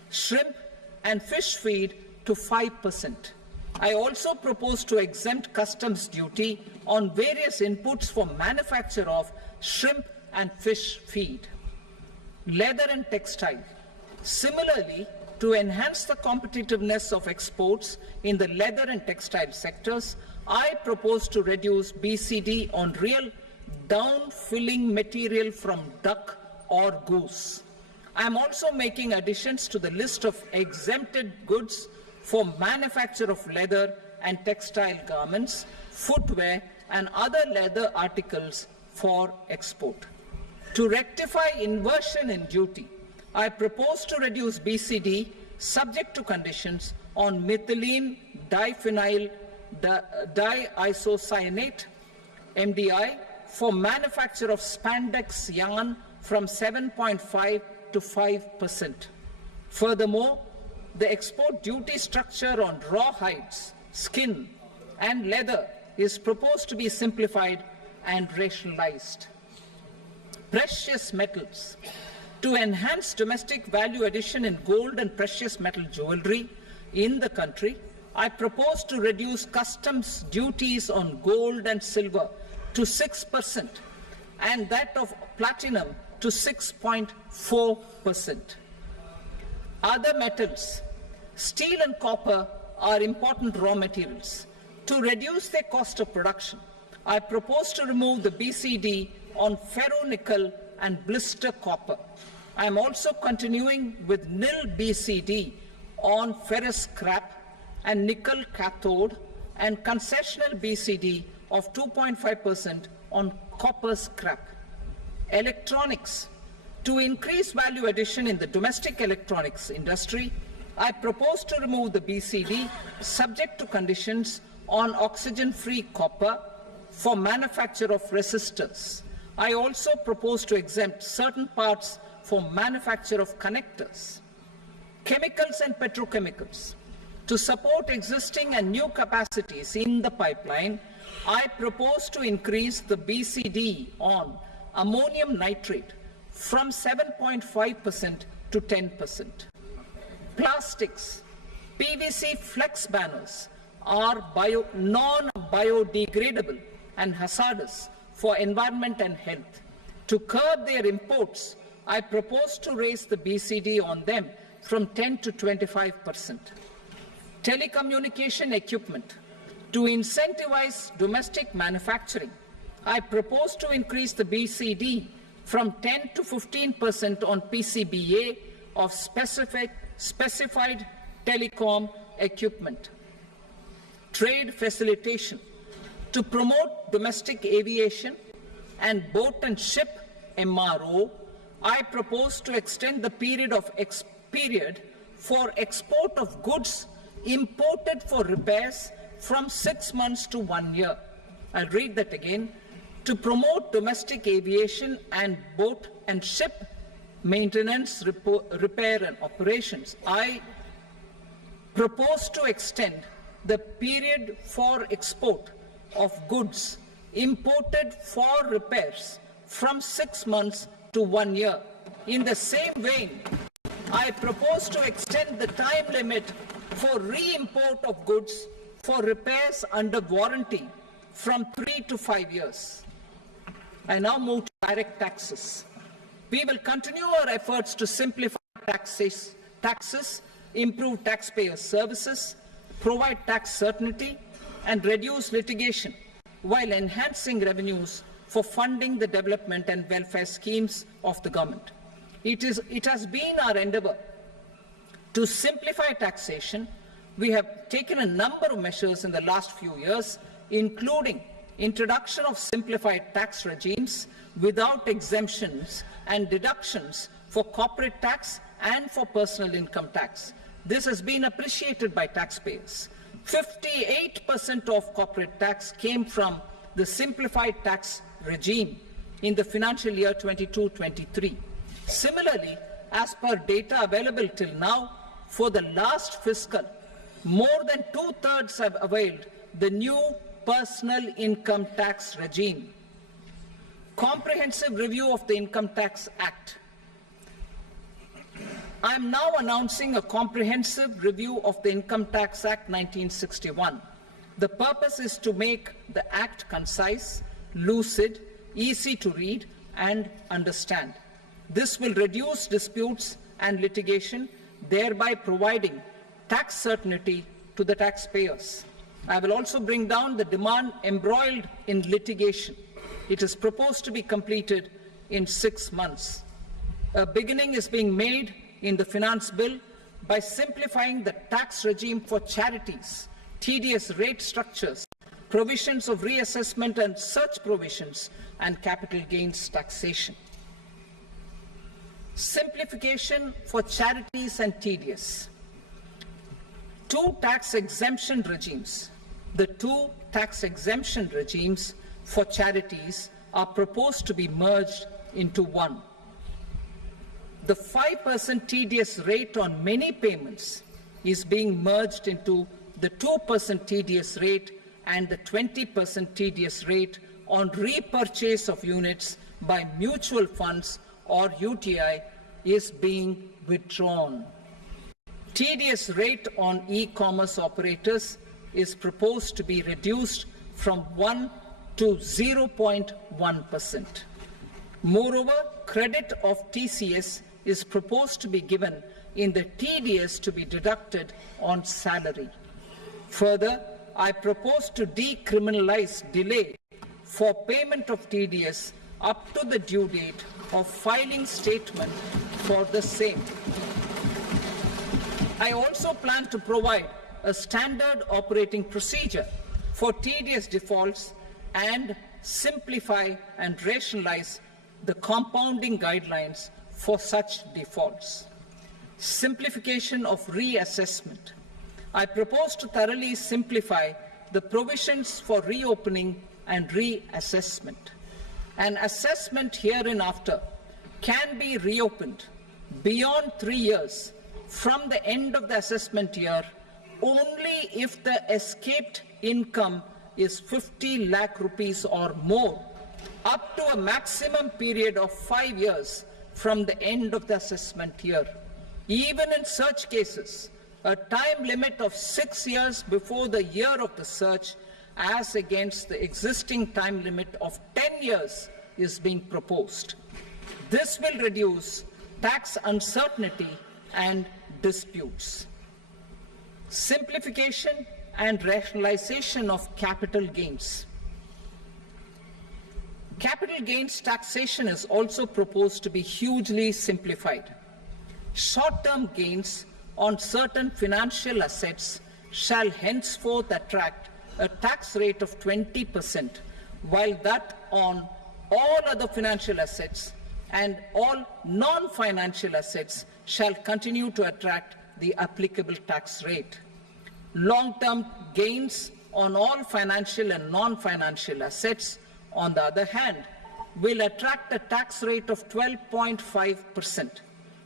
shrimp, and fish feed to 5%. I also propose to exempt customs duty on various inputs for manufacture of shrimp and fish feed. Leather and textile. Similarly, to enhance the competitiveness of exports in the leather and textile sectors, I propose to reduce BCD on real down-filling material from duck or goose. I am also making additions to the list of exempted goods for manufacture of leather and textile garments, footwear, and other leather articles for export. To rectify inversion in duty, I propose to reduce BCD subject to conditions on methylene diphenyl diisocyanate MDI for manufacture of spandex yarn from 7.5 to 5%. Furthermore, the export duty structure on raw hides, skin, and leather is proposed to be simplified and rationalized. Precious metals. To enhance domestic value addition in gold and precious metal jewelry in the country, I propose to reduce customs duties on gold and silver to 6% and that of platinum to 6.4%. Other metals, steel and copper are important raw materials. To reduce their cost of production, I propose to remove the BCD on ferronickel and blister copper. I am also continuing with nil BCD on ferrous scrap and nickel cathode and concessional BCD of 2.5% on copper scrap. Electronics. To increase value addition in the domestic electronics industry, I propose to remove the BCD subject to conditions on oxygen-free copper for manufacture of resistors. I also propose to exempt certain parts for manufacture of connectors. Chemicals and petrochemicals. To support existing and new capacities in the pipeline, I propose to increase the BCD on ammonium nitrate from 7.5% to 10%. Plastics. PVC flex banners are non-biodegradable and hazardous for environment and health. To curb their imports, I propose to raise the BCD on them from 10 to 25%. Telecommunication equipment. To incentivize domestic manufacturing, I propose to increase the BCD from 10 to 15% on PCBA of specified telecom equipment. Trade facilitation. To promote domestic aviation and boat and ship MRO, I propose to extend the period for export of goods imported for repairs from 6 months to 1 year. I'll read that again. To promote domestic aviation and boat and ship maintenance, repair and operations, I propose to extend the period for export of goods imported for repairs from 6 months to 1 year. In the same vein, I propose to extend the time limit for re-import of goods for repairs under warranty from 3 to 5 years. I now move to direct taxes. We will continue our efforts to simplify taxes, improve taxpayer services, provide tax certainty, and reduce litigation while enhancing revenues for funding the development and welfare schemes of the government. It has been our endeavor to simplify taxation. We have taken a number of measures in the last few years, including introduction of simplified tax regimes without exemptions and deductions for corporate tax and for personal income tax. This has been appreciated by taxpayers. 58% of corporate tax came from the simplified tax regime in the financial year 22-23. Similarly, as per data available till now, for the last fiscal, more than 2/3 have availed the new personal income tax regime. Comprehensive review of the Income Tax Act. I am now announcing a comprehensive review of the Income Tax Act 1961. The purpose is to make the Act concise, lucid, easy to read and understand. This will reduce disputes and litigation, thereby providing tax certainty to the taxpayers. I will also bring down the demand embroiled in litigation. It is proposed to be completed in 6 months. A beginning is being made in the finance bill by simplifying the tax regime for charities, tedious rate structures, provisions of reassessment and such provisions, and capital gains taxation. Simplification for charities and tedious. The two tax exemption regimes for charities are proposed to be merged into one. The 5% TDS rate on many payments is being merged into the 2% TDS rate, and the 20% TDS rate on repurchase of units by mutual funds or UTI is being withdrawn. TDS rate on e-commerce operators is proposed to be reduced from 1 to 0.1%. Moreover, credit of TCS is proposed to be given in the TDS to be deducted on salary. Further, I propose to decriminalize delay for payment of TDS up to the due date of filing statement for the same. I also plan to provide a standard operating procedure for TDS defaults and simplify and rationalize the compounding guidelines for such defaults. Simplification of reassessment. I propose to thoroughly simplify the provisions for reopening and reassessment. An assessment hereinafter can be reopened beyond 3 years from the end of the assessment year only if the escaped income is 50 lakh rupees or more, up to a maximum period of 5 years from the end of the assessment year. Even in such cases, a time limit of 6 years before the year of the search, as against the existing time limit of 10 years, is being proposed. This will reduce tax uncertainty and disputes. Simplification and rationalization of capital gains. Capital gains taxation is also proposed to be hugely simplified. Short-term gains on certain financial assets shall henceforth attract a tax rate of 20%, while that on all other financial assets and all non-financial assets shall continue to attract the applicable tax rate. Long-term gains on all financial and non-financial assets, on the other hand, will attract a tax rate of 12.5%.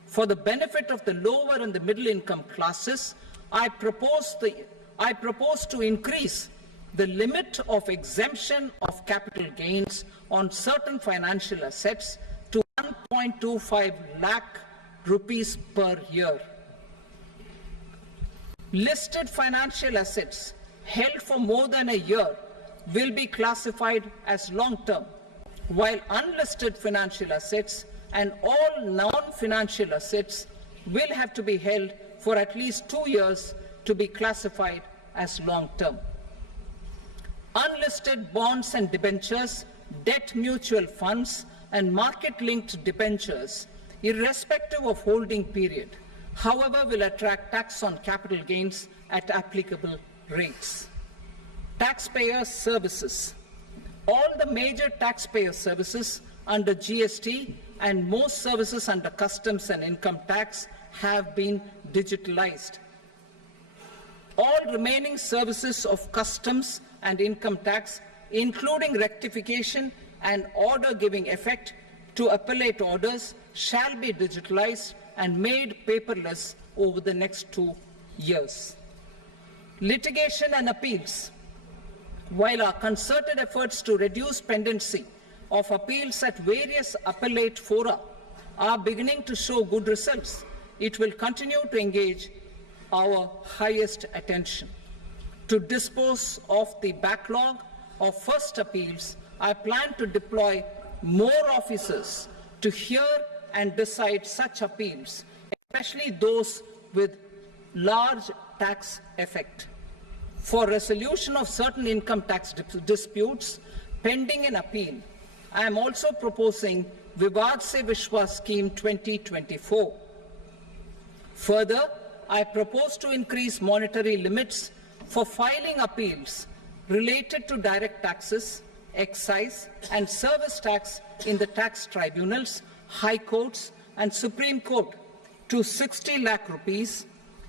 For the benefit of the lower and the middle income classes, I propose to increase the limit of exemption of capital gains on certain financial assets to 1.25 lakh rupees per year. Listed financial assets held for more than a year will be classified as long-term, while unlisted financial assets and all non-financial assets will have to be held for at least 2 years to be classified as long-term. Unlisted bonds and debentures, debt mutual funds, and market-linked debentures, irrespective of holding period, however, will attract tax on capital gains at applicable rates. Taxpayer services. All the major taxpayer services under GST and most services under customs and income tax have been digitalized. All remaining services of customs and income tax, including rectification and order giving effect to appellate orders, shall be digitalized and made paperless over the next 2 years. Litigation and appeals. While our concerted efforts to reduce pendency of appeals at various appellate fora are beginning to show good results, it will continue to engage our highest attention. To dispose of the backlog of first appeals, I plan to deploy more officers to hear and decide such appeals, especially those with large tax effect. for resolution of certain income tax disputes pending an appeal. I am also proposing Vivad Se Vishwas Scheme 2024. Further, I propose to increase monetary limits for filing appeals related to direct taxes, excise and service tax in the tax tribunals, high courts and Supreme Court to 60 lakh rupees,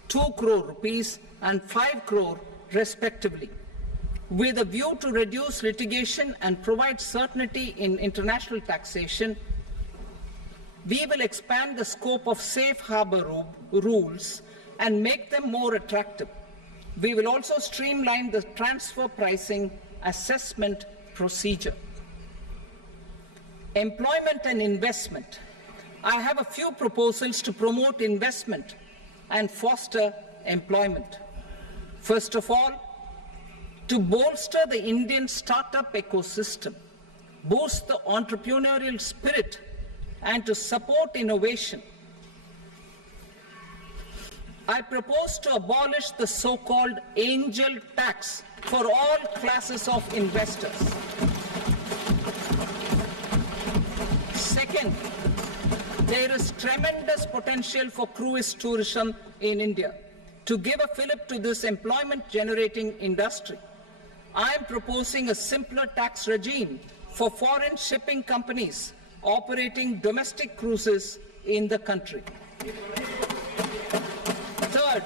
2 crore rupees and 5 crore respectively, with a view to reduce litigation and provide certainty in international taxation. We will expand the scope of safe harbor rules and make them more attractive. We will also streamline the transfer pricing assessment procedure. Employment and investment. I have a few proposals to promote investment and foster employment. First of all, to bolster the Indian startup ecosystem, boost the entrepreneurial spirit, and to support innovation, I propose to abolish the so-called angel tax for all classes of investors. Second, there is tremendous potential for cruise tourism in India. To give a fillip to this employment-generating industry, I am proposing a simpler tax regime for foreign shipping companies operating domestic cruises in the country. Third,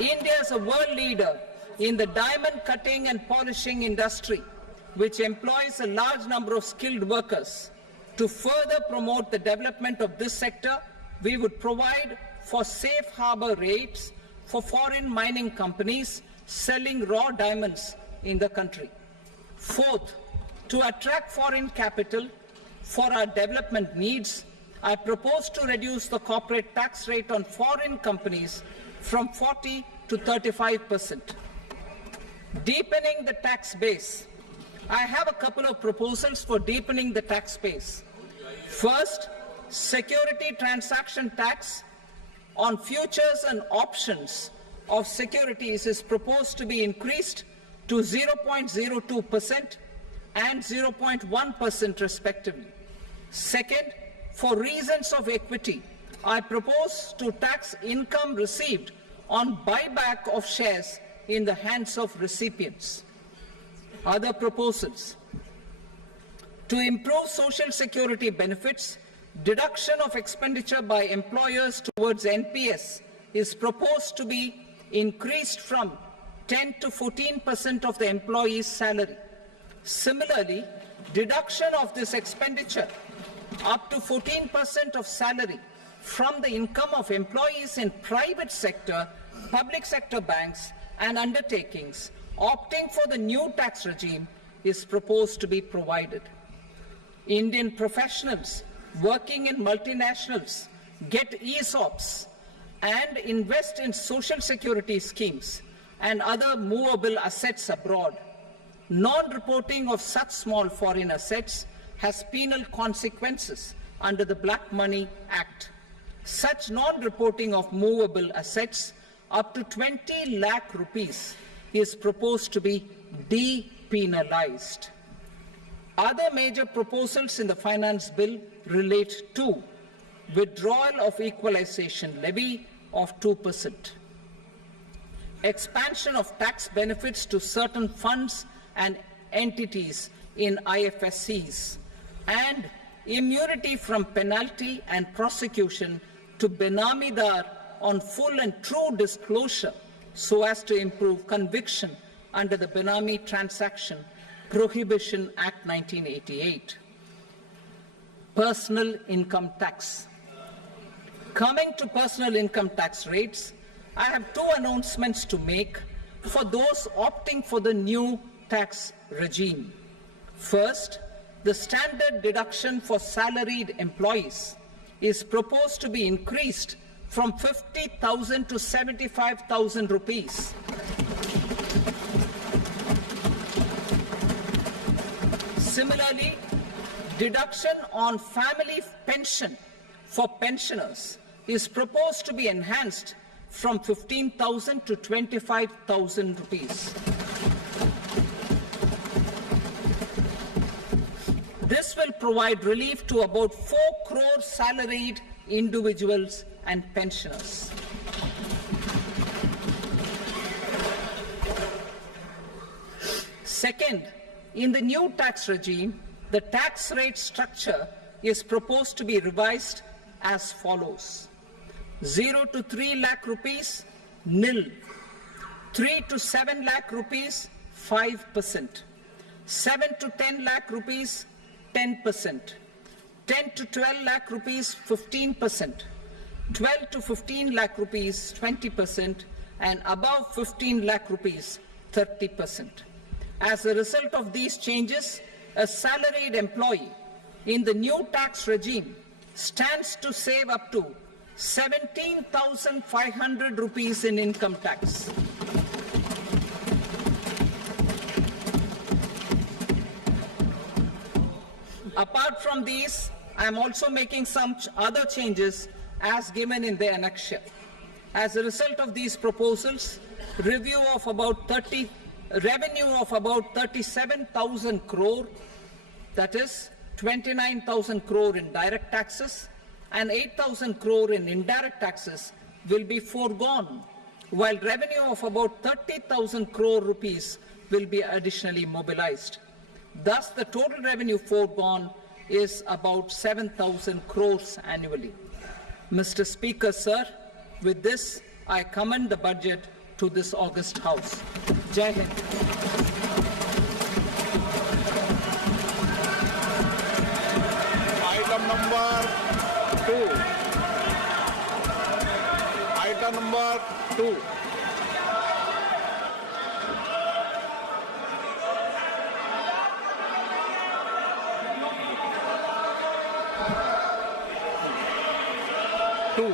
India is a world leader in the diamond cutting and polishing industry, which employs a large number of skilled workers. To further promote the development of this sector, we would provide for safe harbor rates for foreign mining companies selling raw diamonds in the country. Fourth, to attract foreign capital for our development needs, I propose to reduce the corporate tax rate on foreign companies from 40 to 35%. Deepening the tax base. I have a couple of proposals for deepening the tax base. First, security transaction tax on futures and options of securities is proposed to be increased to 0.02% and 0.1% respectively. Second, for reasons of equity, I propose to tax income received on buyback of shares in the hands of recipients. Other proposals: to improve social security benefits, deduction of expenditure by employers towards NPS is proposed to be increased from 10 to 14% of the employee's salary. Similarly, deduction of this expenditure up to 14% of salary from the income of employees in private sector, public sector banks and undertakings opting for the new tax regime is proposed to be provided. Indian professionals working in multinationals get ESOPs and invest in social security schemes and other movable assets abroad. Non-reporting of such small foreign assets has penal consequences under the Black Money Act. Such non-reporting of movable assets up to 20 lakh rupees is proposed to be depenalized. Other major proposals in the finance bill relate to withdrawal of equalization levy of 2%, expansion of tax benefits to certain funds and entities in IFSCs, and immunity from penalty and prosecution to Benamidar on full and true disclosure so as to improve conviction under the Benami Transaction Prohibition Act 1988. Personal income tax. Coming to personal income tax rates, I have two announcements to make for those opting for the new tax regime. First, the standard deduction for salaried employees is proposed to be increased from 50,000 to 75,000 rupees. Similarly, deduction on family pension for pensioners is proposed to be enhanced from 15,000 to 25,000 rupees. This will provide relief to about 4 crore salaried individuals and pensioners. Second, in the new tax regime, the tax rate structure is proposed to be revised as follows. 0 to 3 lakh rupees, nil. 3 to 7 lakh rupees, 5%. 7 to 10 lakh rupees, 10%. 10 to 12 lakh rupees, 15%. 12 to 15 lakh rupees, 20%. And above 15 lakh rupees, 30%. As a result of these changes, a salaried employee in the new tax regime stands to save up to 17,500 rupees in income tax. Apart from these, I am also making some other changes as given in the annexure. As a result of these proposals, revenue of about 37,000 crore, that is 29,000 crore in direct taxes and 8,000 crore in indirect taxes will be foregone, while revenue of about 30,000 crore rupees will be additionally mobilized. Thus, the total revenue foregone is about 7,000 crores annually. Mr. Speaker, sir, with this, I commend the budget to this august House. Jai Hind. Item number 2. Item number 2.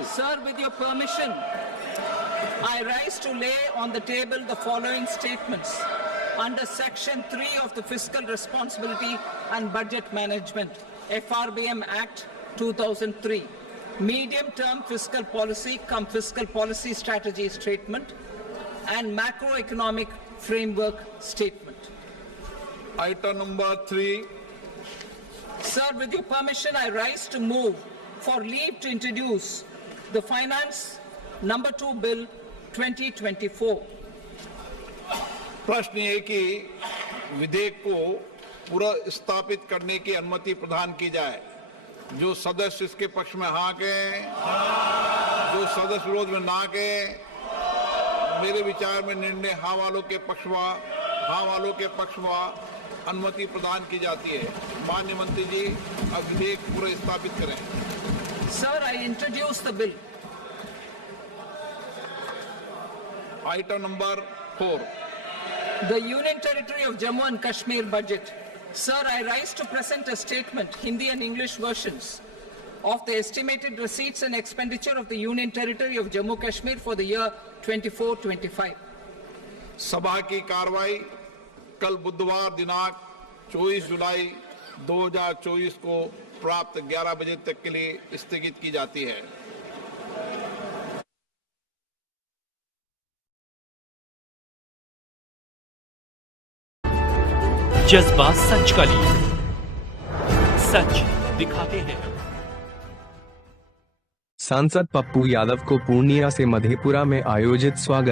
Sir, with your permission, I rise to lay on the table the following statements under Section 3 of the Fiscal Responsibility and Budget Management, FRBM Act 2003, Medium-Term Fiscal Policy cum Fiscal Policy Strategy Statement and Macroeconomic Framework Statement. Item number 3. Sir, with your permission, I rise to move for leave to introduce the Finance Number 2 Bill 2024. प्रश्न ये कि विधेयक को पुनर्स्थापित करने की अनुमति प्रदान की जाए। जो सदस्य इसके पक्ष में हाँ कहें, जो सदस्य विरोध में ना कहें, मेरे विचार में निर्णय हाँ वालों के पक्ष में अनुमति प्रदान की जाती है। माननीय मंत्री जी, अब विधेयक पुनर्स्थापित करें। Sir, I introduce the bill. Item number 4. The Union Territory of Jammu and Kashmir budget. Sir, I rise to present a statement, Hindi and English versions, of the estimated receipts and expenditure of the Union Territory of Jammu and Kashmir for the year 24-25. सभा की कार्रवाई कल बुधवार दिनांक 24 जुलाई 2024 को प्राप्त 11 बजे तक के लिए स्थगित की जाती है। जज्बा सच का लिए, सच दिखाते हैं। सांसद पप्पू यादव को पूर्णिया से मधेपुरा में आयोजित स्वागत।